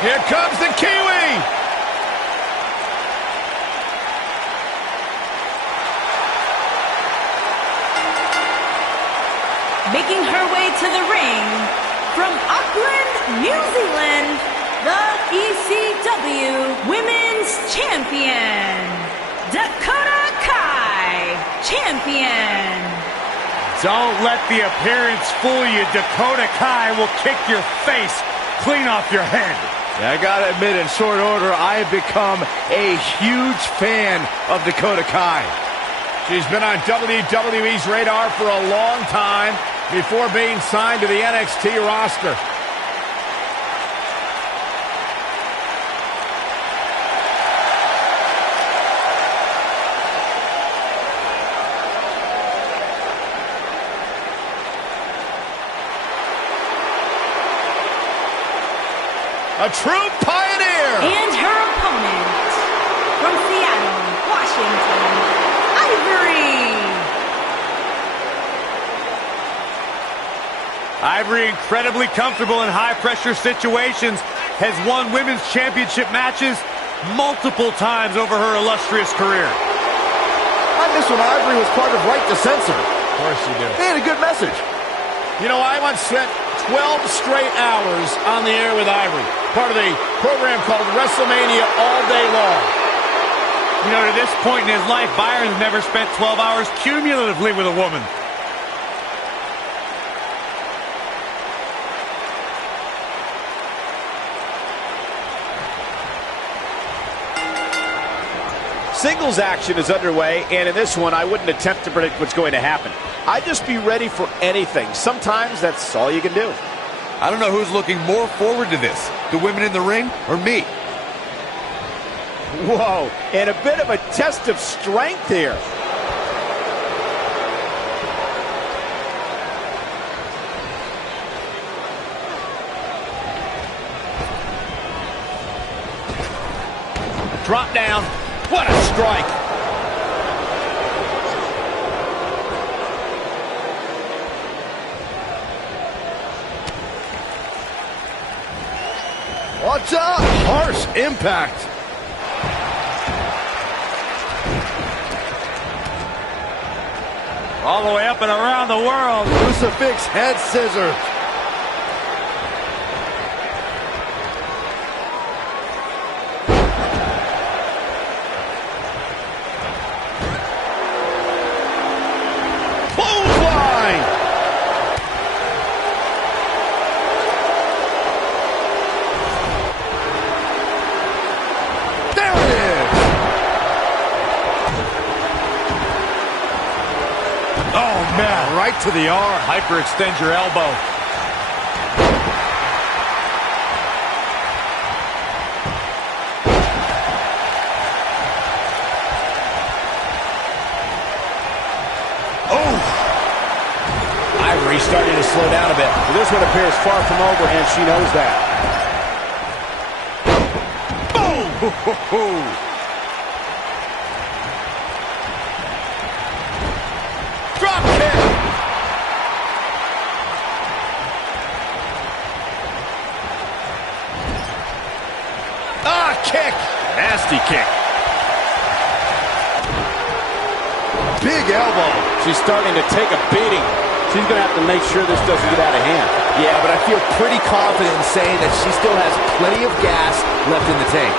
Here comes the Kiwi! Making her way to the ring from Auckland, New Zealand, the ECW Women's Champion, Dakota Kai, Champion. Don't let the appearance fool you. Dakota Kai will kick your face clean off your head. Yeah, I gotta admit, in short order, I have become a huge fan of Dakota Kai. She's been on WWE's radar for a long time before being signed to the NXT roster. A true pioneer! And her opponent from Seattle, Washington, Ivory. Ivory, incredibly comfortable in high-pressure situations, has won women's championship matches multiple times over her illustrious career. On this one, Ivory was part of Right to Censor. Of course you do. They had a good message. You know, I once spent 12 straight hours on the air with Ivory, part of a program called WrestleMania All Day Long. You know, to this point in his life, Byron's never spent 12 hours cumulatively with a woman. Singles action is underway, and in this one, I wouldn't attempt to predict what's going to happen. I'd just be ready for anything. Sometimes that's all you can do. I don't know who's looking more forward to this, the women in the ring or me. Whoa, and a bit of a test of strength here. Drop down. What a strike. Watch out! Harsh impact. All the way up and around the world. Crucifix head scissors. Clothesline. There it is. Oh, man. Right to the arm. Hyperextend your elbow. Ivory starting to slow down a bit. Well, this one appears far from over, and she knows that. Boom! Drop kick. Kick. Nasty kick. Big elbow. She's starting to take a beating. She's going to have to make sure this doesn't get out of hand. Yeah, but I feel pretty confident in saying that she still has plenty of gas left in the tank.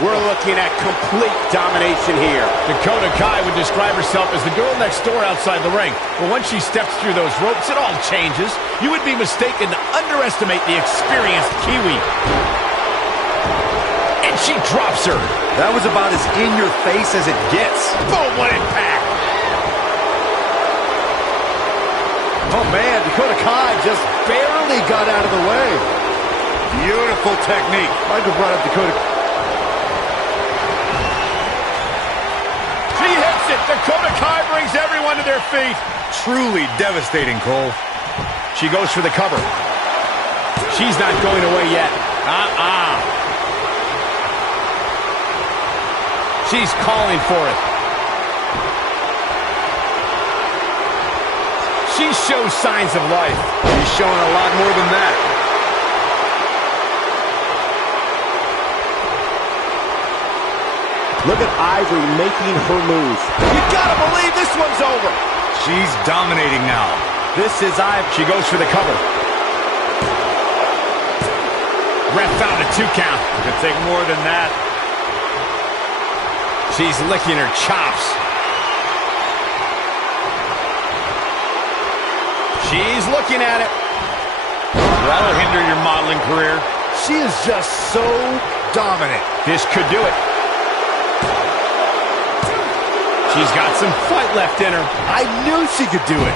We're looking at complete domination here. Dakota Kai would describe herself as the girl next door outside the ring. But once she steps through those ropes, it all changes. You would be mistaken to underestimate the experienced Kiwi. And she drops her. That was about as in your face as it gets. Boom, what impact. Oh, man, Dakota Kai just barely got out of the way. Beautiful technique. Michael brought up Dakota. She hits it. Dakota Kai brings everyone to their feet. Truly devastating, Cole. She goes for the cover. She's not going away yet. She's calling for it. She shows signs of life. He's showing a lot more than that. Look at Ivory making her move. You gotta believe this one's over. She's dominating now. This is Ivory. She goes for the cover. Ref found a 2 count. Could take more than that. She's licking her chops. She's looking at it. That'll hinder your modeling career. She is just so dominant. This could do it. She's got some fight left in her. I knew she could do it.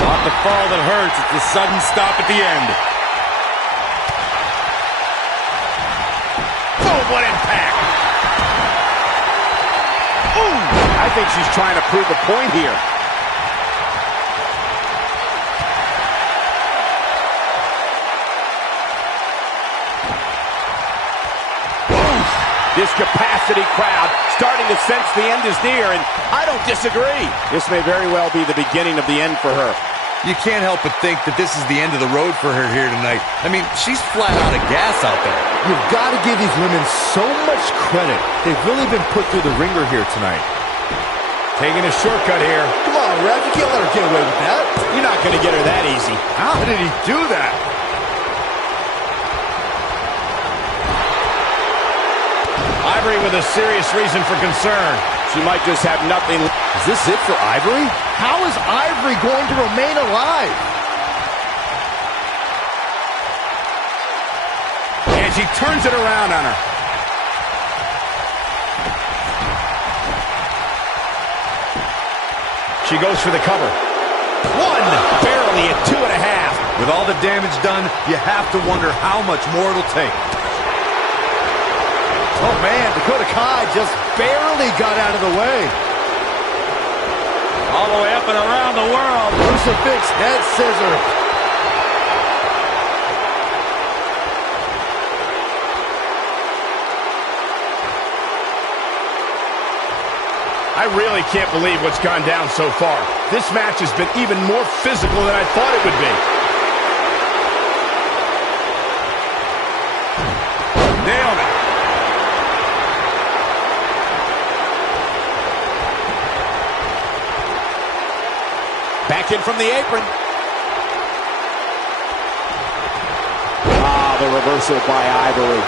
Not the fall that hurts, it's the sudden stop at the end. What impact! Ooh, I think she's trying to prove a point here. This capacity crowd starting to sense the end is near, and I don't disagree. This may very well be the beginning of the end for her. You can't help but think that this is the end of the road for her here tonight. I mean, she's flat out of gas out there. You've got to give these women so much credit. They've really been put through the ringer here tonight. Taking a shortcut here. Come on, Ref, you can't let her get away with that. You're not going to get her that easy. How did he do that? Ivory with a serious reason for concern. She might just have nothing. Is this it for Ivory? How is Ivory going to remain alive? as he turns it around on her. She goes for the cover. One, barely at 2.5. With all the damage done, you have to wonder how much more it'll take. Oh, man, Dakota Kai just barely got out of the way. All the way up and around the world. Crucifix head scissor. I really can't believe what's gone down so far. This match has been even more physical than I thought it would be. Nailed it. Back in from the apron. Ah, the reversal by Ivory.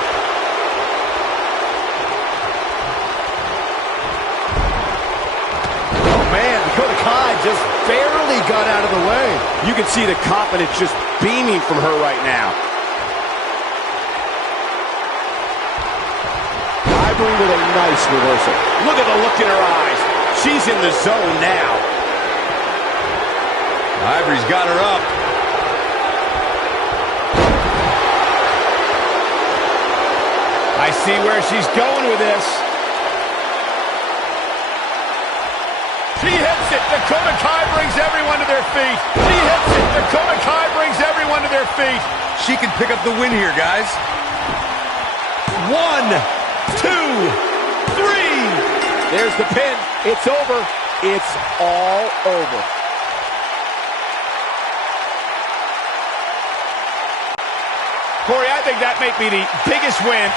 Dakota Kai just barely got out of the way. You can see the confidence just beaming from her right now. Ivory with a nice reversal. Look at the look in her eyes. She's in the zone now. Ivory's got her up. I see where she's going with this. She hits it. Dakota Kai brings everyone to their feet. She hits it. Dakota Kai brings everyone to their feet. She can pick up the win here, guys. 1, 2, 3. There's the pin. It's over. It's all over. Corey, I think that may be the biggest win.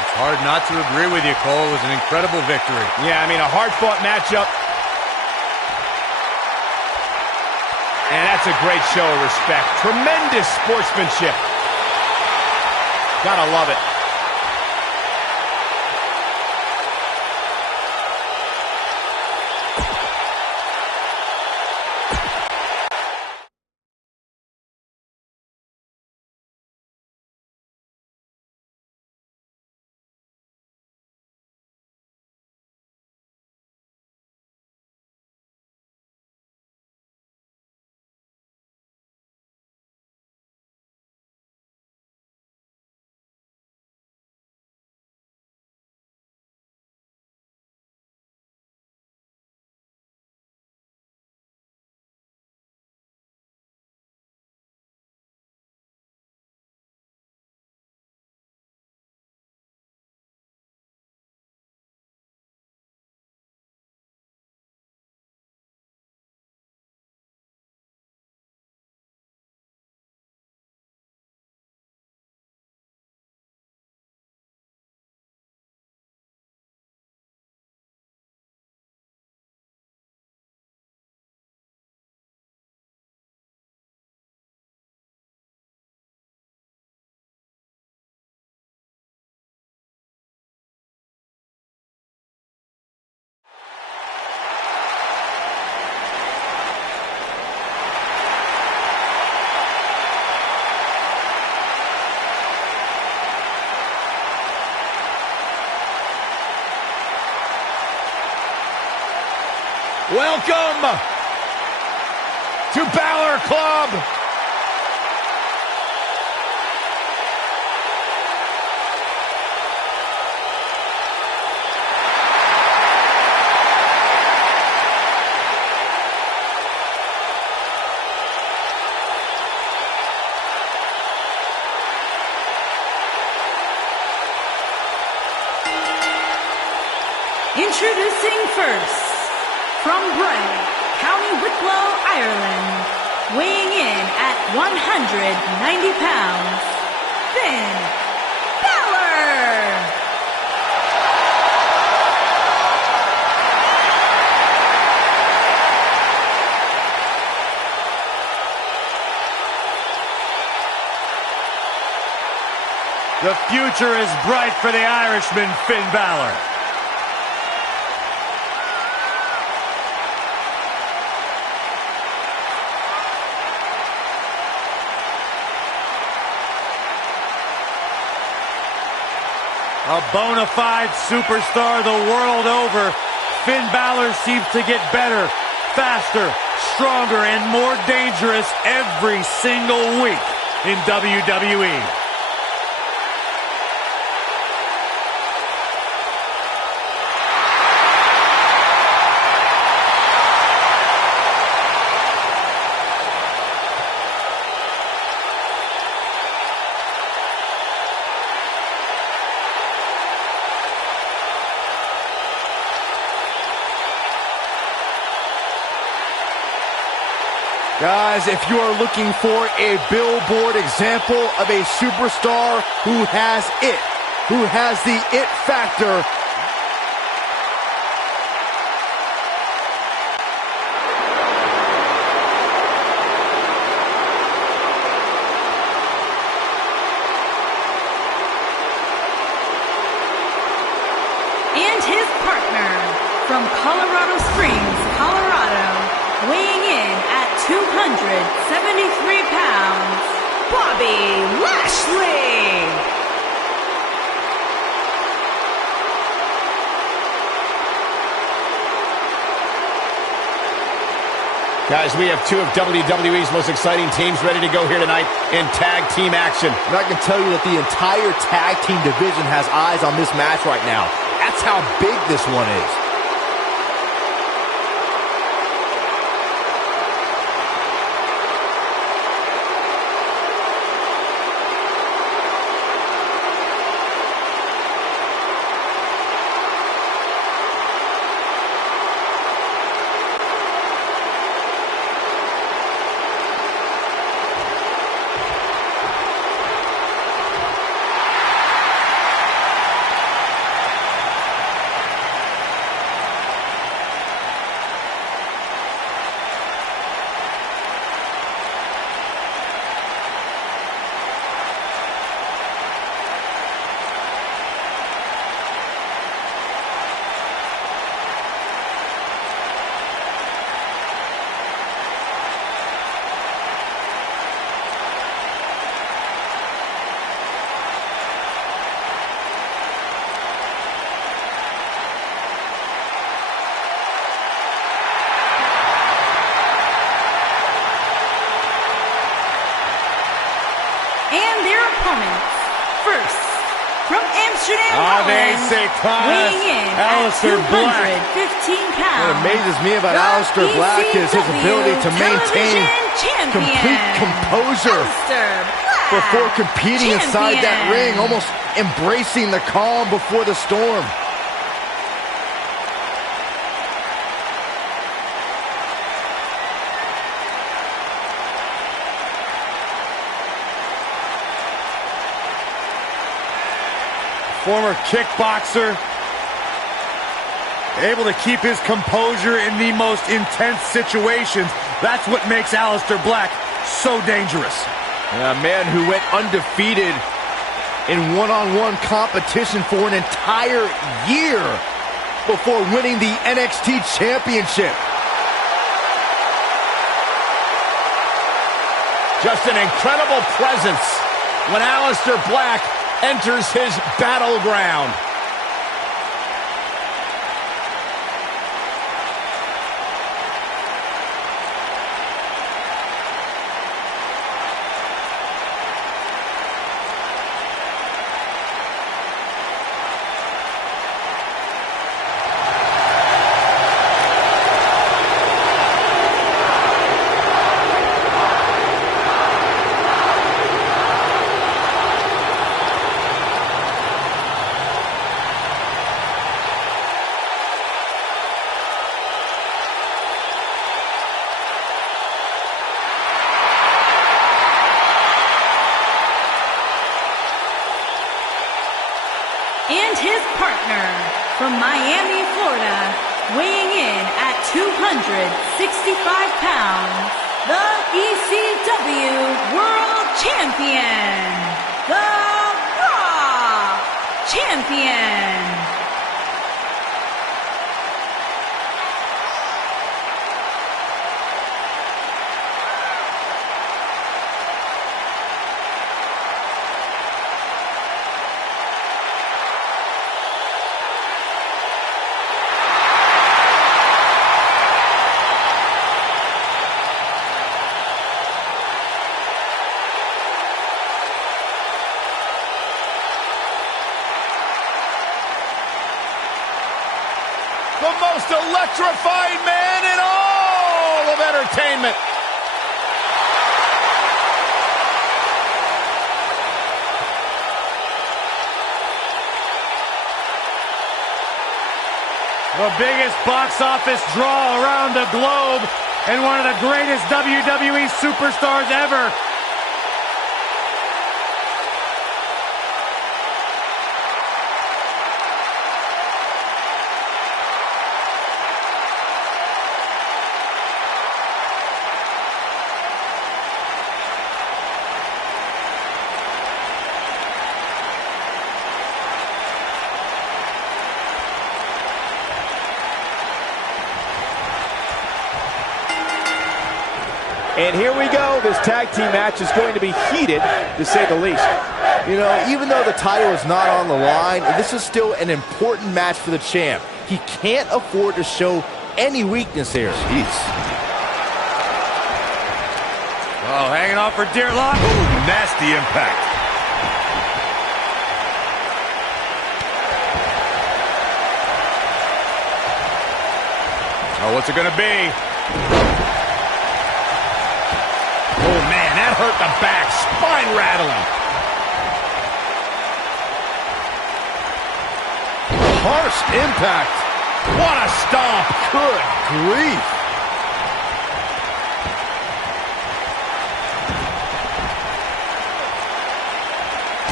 It's hard not to agree with you, Cole. It was an incredible victory. Yeah, I mean, a hard-fought matchup. And that's a great show of respect. Tremendous sportsmanship. Gotta love it. Welcome to Balor Club. Introducing first, from Bray, County Wicklow, Ireland, weighing in at 190 pounds, Finn Balor! The future is bright for the Irishman, Finn Balor. A bona fide superstar the world over, Finn Balor seems to get better, faster, stronger, and more dangerous every single week in WWE. Guys, if you are looking for a billboard example of a superstar who has the it factor, and his partner from Colorado Springs, Colorado, weighing in at 273 pounds, Bobby Lashley. Guys, we have two of WWE's most exciting teams ready to go here tonight in tag team action. And I can tell you that the entire tag team division has eyes on this match right now. That's how big this one is. And their opponents, first, from Amsterdam, weighing in at 215 pounds. What amazes me about Aleister Black is his ability to maintain complete composure before competing inside that ring, almost embracing the calm before the storm. Former kickboxer, able to keep his composure in the most intense situations. That's what makes Aleister Black so dangerous. A man who went undefeated in one-on-one competition for an entire year before winning the NXT Championship. Just an incredible presence when Aleister Black enters his battleground. And his partner from Miami, Florida, weighing in at 265 pounds, the ECW World Champion, the Raw Champion. most electrifying man in all of entertainment. The biggest box office draw around the globe and one of the greatest WWE superstars ever. And here we go. This tag team match is going to be heated, to say the least. You know, even though the title is not on the line, this is still an important match for the champ. He can't afford to show any weakness here. Jeez. Oh, hanging off for dear life. Ooh, nasty impact. Oh, what's it going to be? Oh, man, that hurt the back. Spine rattling. Harsh impact. What a stomp. Good grief.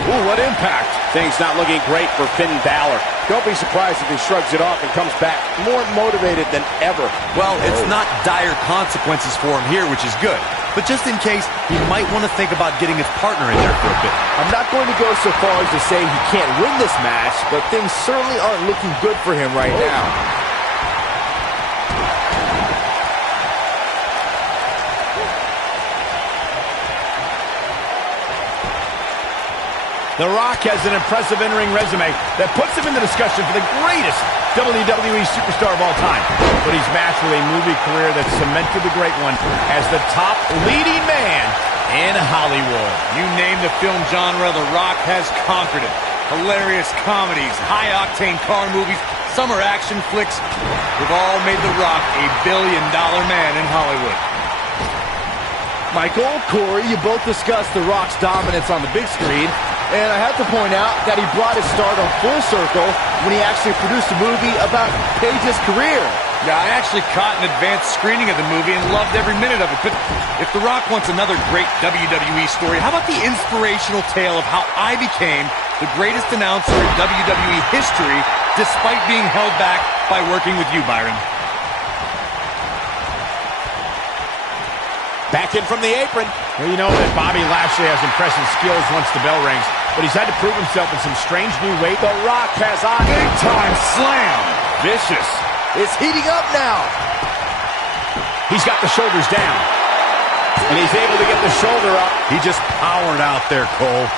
Ooh, what impact. Things not looking great for Finn Balor. Don't be surprised if he shrugs it off and comes back more motivated than ever. Well, it's not dire consequences for him here, which is good. But just in case, he might want to think about getting his partner in there for a bit. I'm not going to go so far as to say he can't win this match, but things certainly aren't looking good for him right now. The Rock has an impressive in-ring resume that puts him in the discussion for the greatest WWE superstar of all time. But he's matched with a movie career that cemented the great one as the top leading man in Hollywood. You name the film genre, The Rock has conquered it. Hilarious comedies, high-octane car movies, summer action flicks. We've all made The Rock a billion-dollar man in Hollywood. Michael, Corey, you both discussed The Rock's dominance on the big screen. And I have to point out that he brought his stardom full circle when he actually produced a movie about Paige's career. Yeah, I actually caught an advanced screening of the movie and loved every minute of it. But if The Rock wants another great WWE story, how about the inspirational tale of how I became the greatest announcer in WWE history despite being held back by working with you, Byron? Back in from the apron. Well, you know that Bobby Lashley has impressive skills once the bell rings, but he's had to prove himself in some strange new ways. The Rock has on Big-time slam. vicious. It's heating up now. He's got the shoulders down, and he's able to get the shoulder up. He just powered out there, Cole.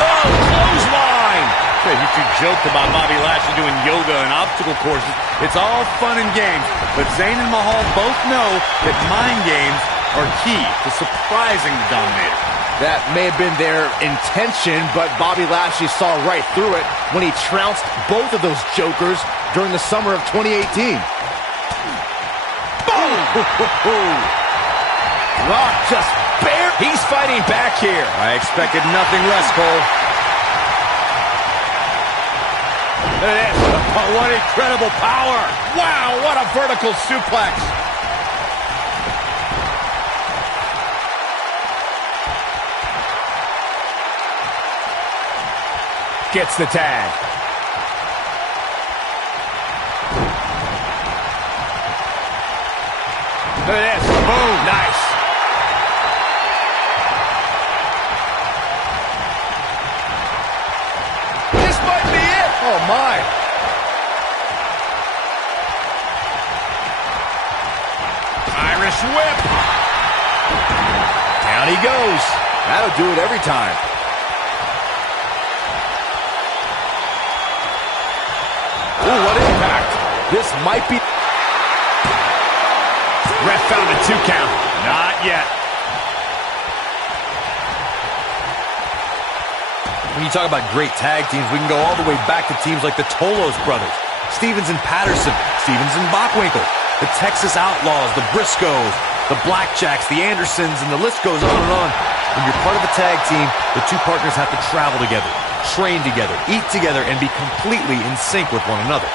Oh, clothesline. You two joked about Bobby Lashley doing yoga and obstacle courses. It's all fun and games, but Zayn and Mahal both know that mind games are key to surprising the Dominator. That may have been their intention, but Bobby Lashley saw right through it when he trounced both of those jokers during the summer of 2018. Boom! Rock just bare. He's fighting back here. I expected nothing less, Cole. Look at this. Oh, what incredible power. Wow, what a vertical suplex. Gets the tag. Look at this. Boom. Nice. This might be it. Oh, my. Irish whip. Down he goes. That'll do it every time. Ooh, what impact. This might be... Ref found a 2 count. Not yet. When you talk about great tag teams, we can go all the way back to teams like the Tolos brothers, Stevens and Patterson, Stevens and Bockwinkel, the Texas Outlaws, the Briscoes, the Blackjacks, the Andersons, and the list goes on and on. When you're part of a tag team, the two partners have to travel together, train together, eat together, and be completely in sync with one another.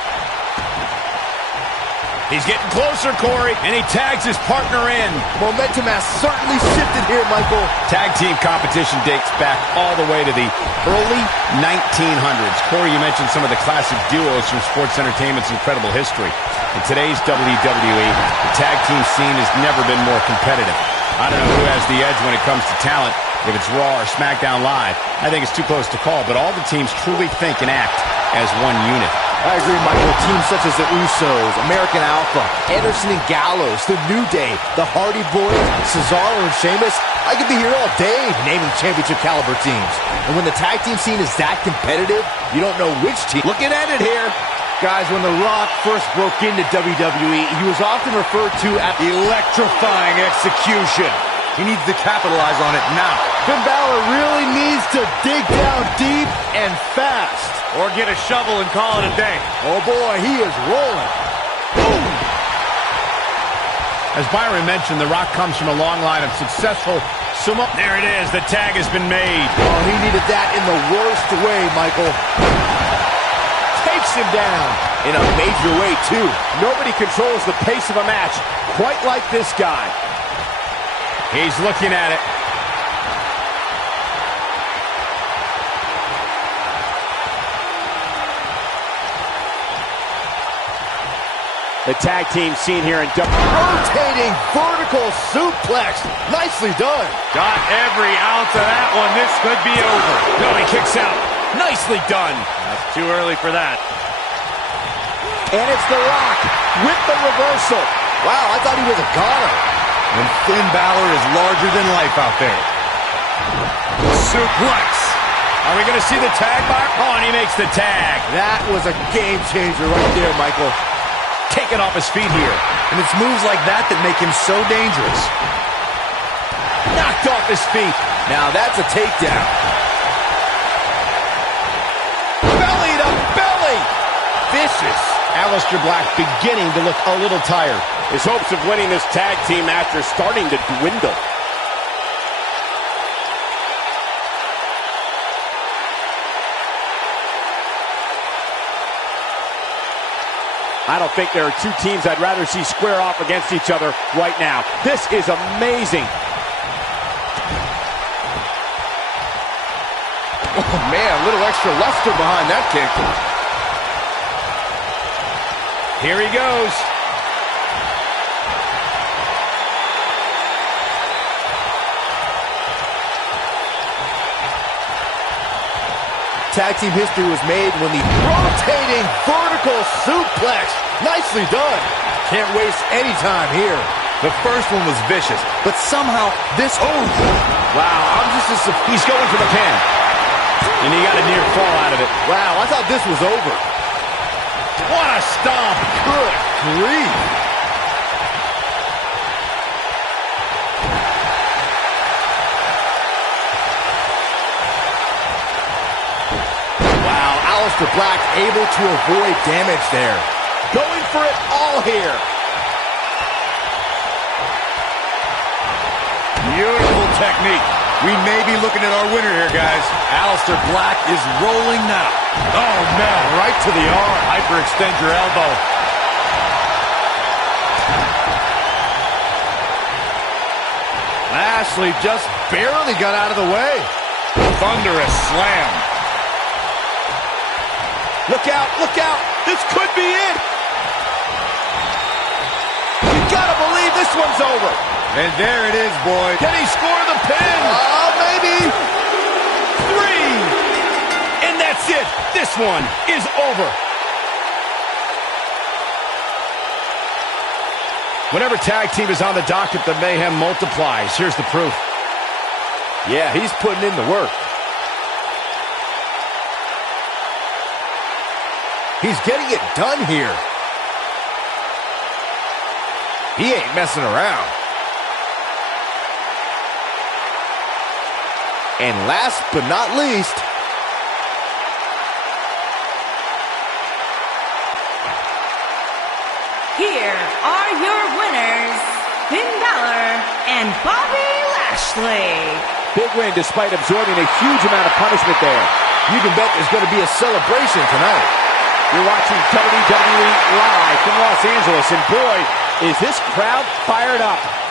He's getting closer, Corey, and he tags his partner in. Momentum has certainly shifted here, Michael. Tag team competition dates back all the way to the early 1900s. Corey, you mentioned some of the classic duos from sports entertainment's incredible history. In today's WWE, the tag team scene has never been more competitive. I don't know who has the edge when it comes to talent, if it's Raw or SmackDown Live. I think it's too close to call, but all the teams truly think and act as one unit. I agree, Michael. Teams such as the Usos, American Alpha, Anderson and Gallows, The New Day, the Hardy Boys, Cesaro and Sheamus. I could be here all day naming championship caliber teams. And when the tag team scene is that competitive, you don't know which team. Looking at it here. Guys, when The Rock first broke into WWE, he was often referred to as Electrifying execution. He needs to capitalize on it now. Finn Balor really needs to dig down deep and fast. Or get a shovel and call it a day. Oh boy, he is rolling. Boom! As Byron mentioned, The Rock comes from a long line of successful sumo. There it is. The tag has been made. Oh, he needed that in the worst way, Michael. Takes him down. In a major way, too. Nobody controls the pace of a match quite like this guy. He's looking at it. The tag team scene here in rotating vertical suplex. Nicely done. Got every ounce of that one. This could be over. No, he kicks out. Nicely done. That's too early for that. And it's The Rock with the reversal. Wow, I thought he was a goner. And Finn Balor is larger than life out there. Suplex. Are we going to see the tag, Byron? Oh, and he makes the tag. That was a game changer right there, Michael. Taken off his feet here. And it's moves like that that make him so dangerous. Knocked off his feet. Now that's a takedown. Belly to belly. Vicious. Aleister Black beginning to look a little tired. His hopes of winning this tag team match are starting to dwindle. I don't think there are two teams I'd rather see square off against each other right now. This is amazing. Oh, man, a little extra luster behind that kick. Here he goes. Tag team history was made when the rotating vertical suplex. Nicely done. Can't waste any time here. The first one was vicious, but somehow this... Oh! Wow, he's going for the pin. And he got a near fall out of it. Wow, I thought this was over. What a stomp. Good grief. Wow, Aleister Black able to avoid damage there. Going for it all here. Beautiful technique. We may be looking at our winner here, guys. Aleister Black is rolling now. Oh, no. Right to the arm. Hyperextend your elbow. Lashley just barely got out of the way. Thunderous slam. Look out, look out. This could be it. You gotta believe this one's over. And there it is, boy. Can he score the pin? Maybe. 3. And that's it. This one is over. Whenever tag team is on the docket, the mayhem multiplies. Here's the proof. Yeah, he's putting in the work. He's getting it done here. He ain't messing around. And last but not least, Here are your winners, Finn Balor and Bobby Lashley. Big win despite absorbing a huge amount of punishment there. You can bet there's going to be a celebration tonight. You're watching WWE live from Los Angeles, and boy, is this crowd fired up.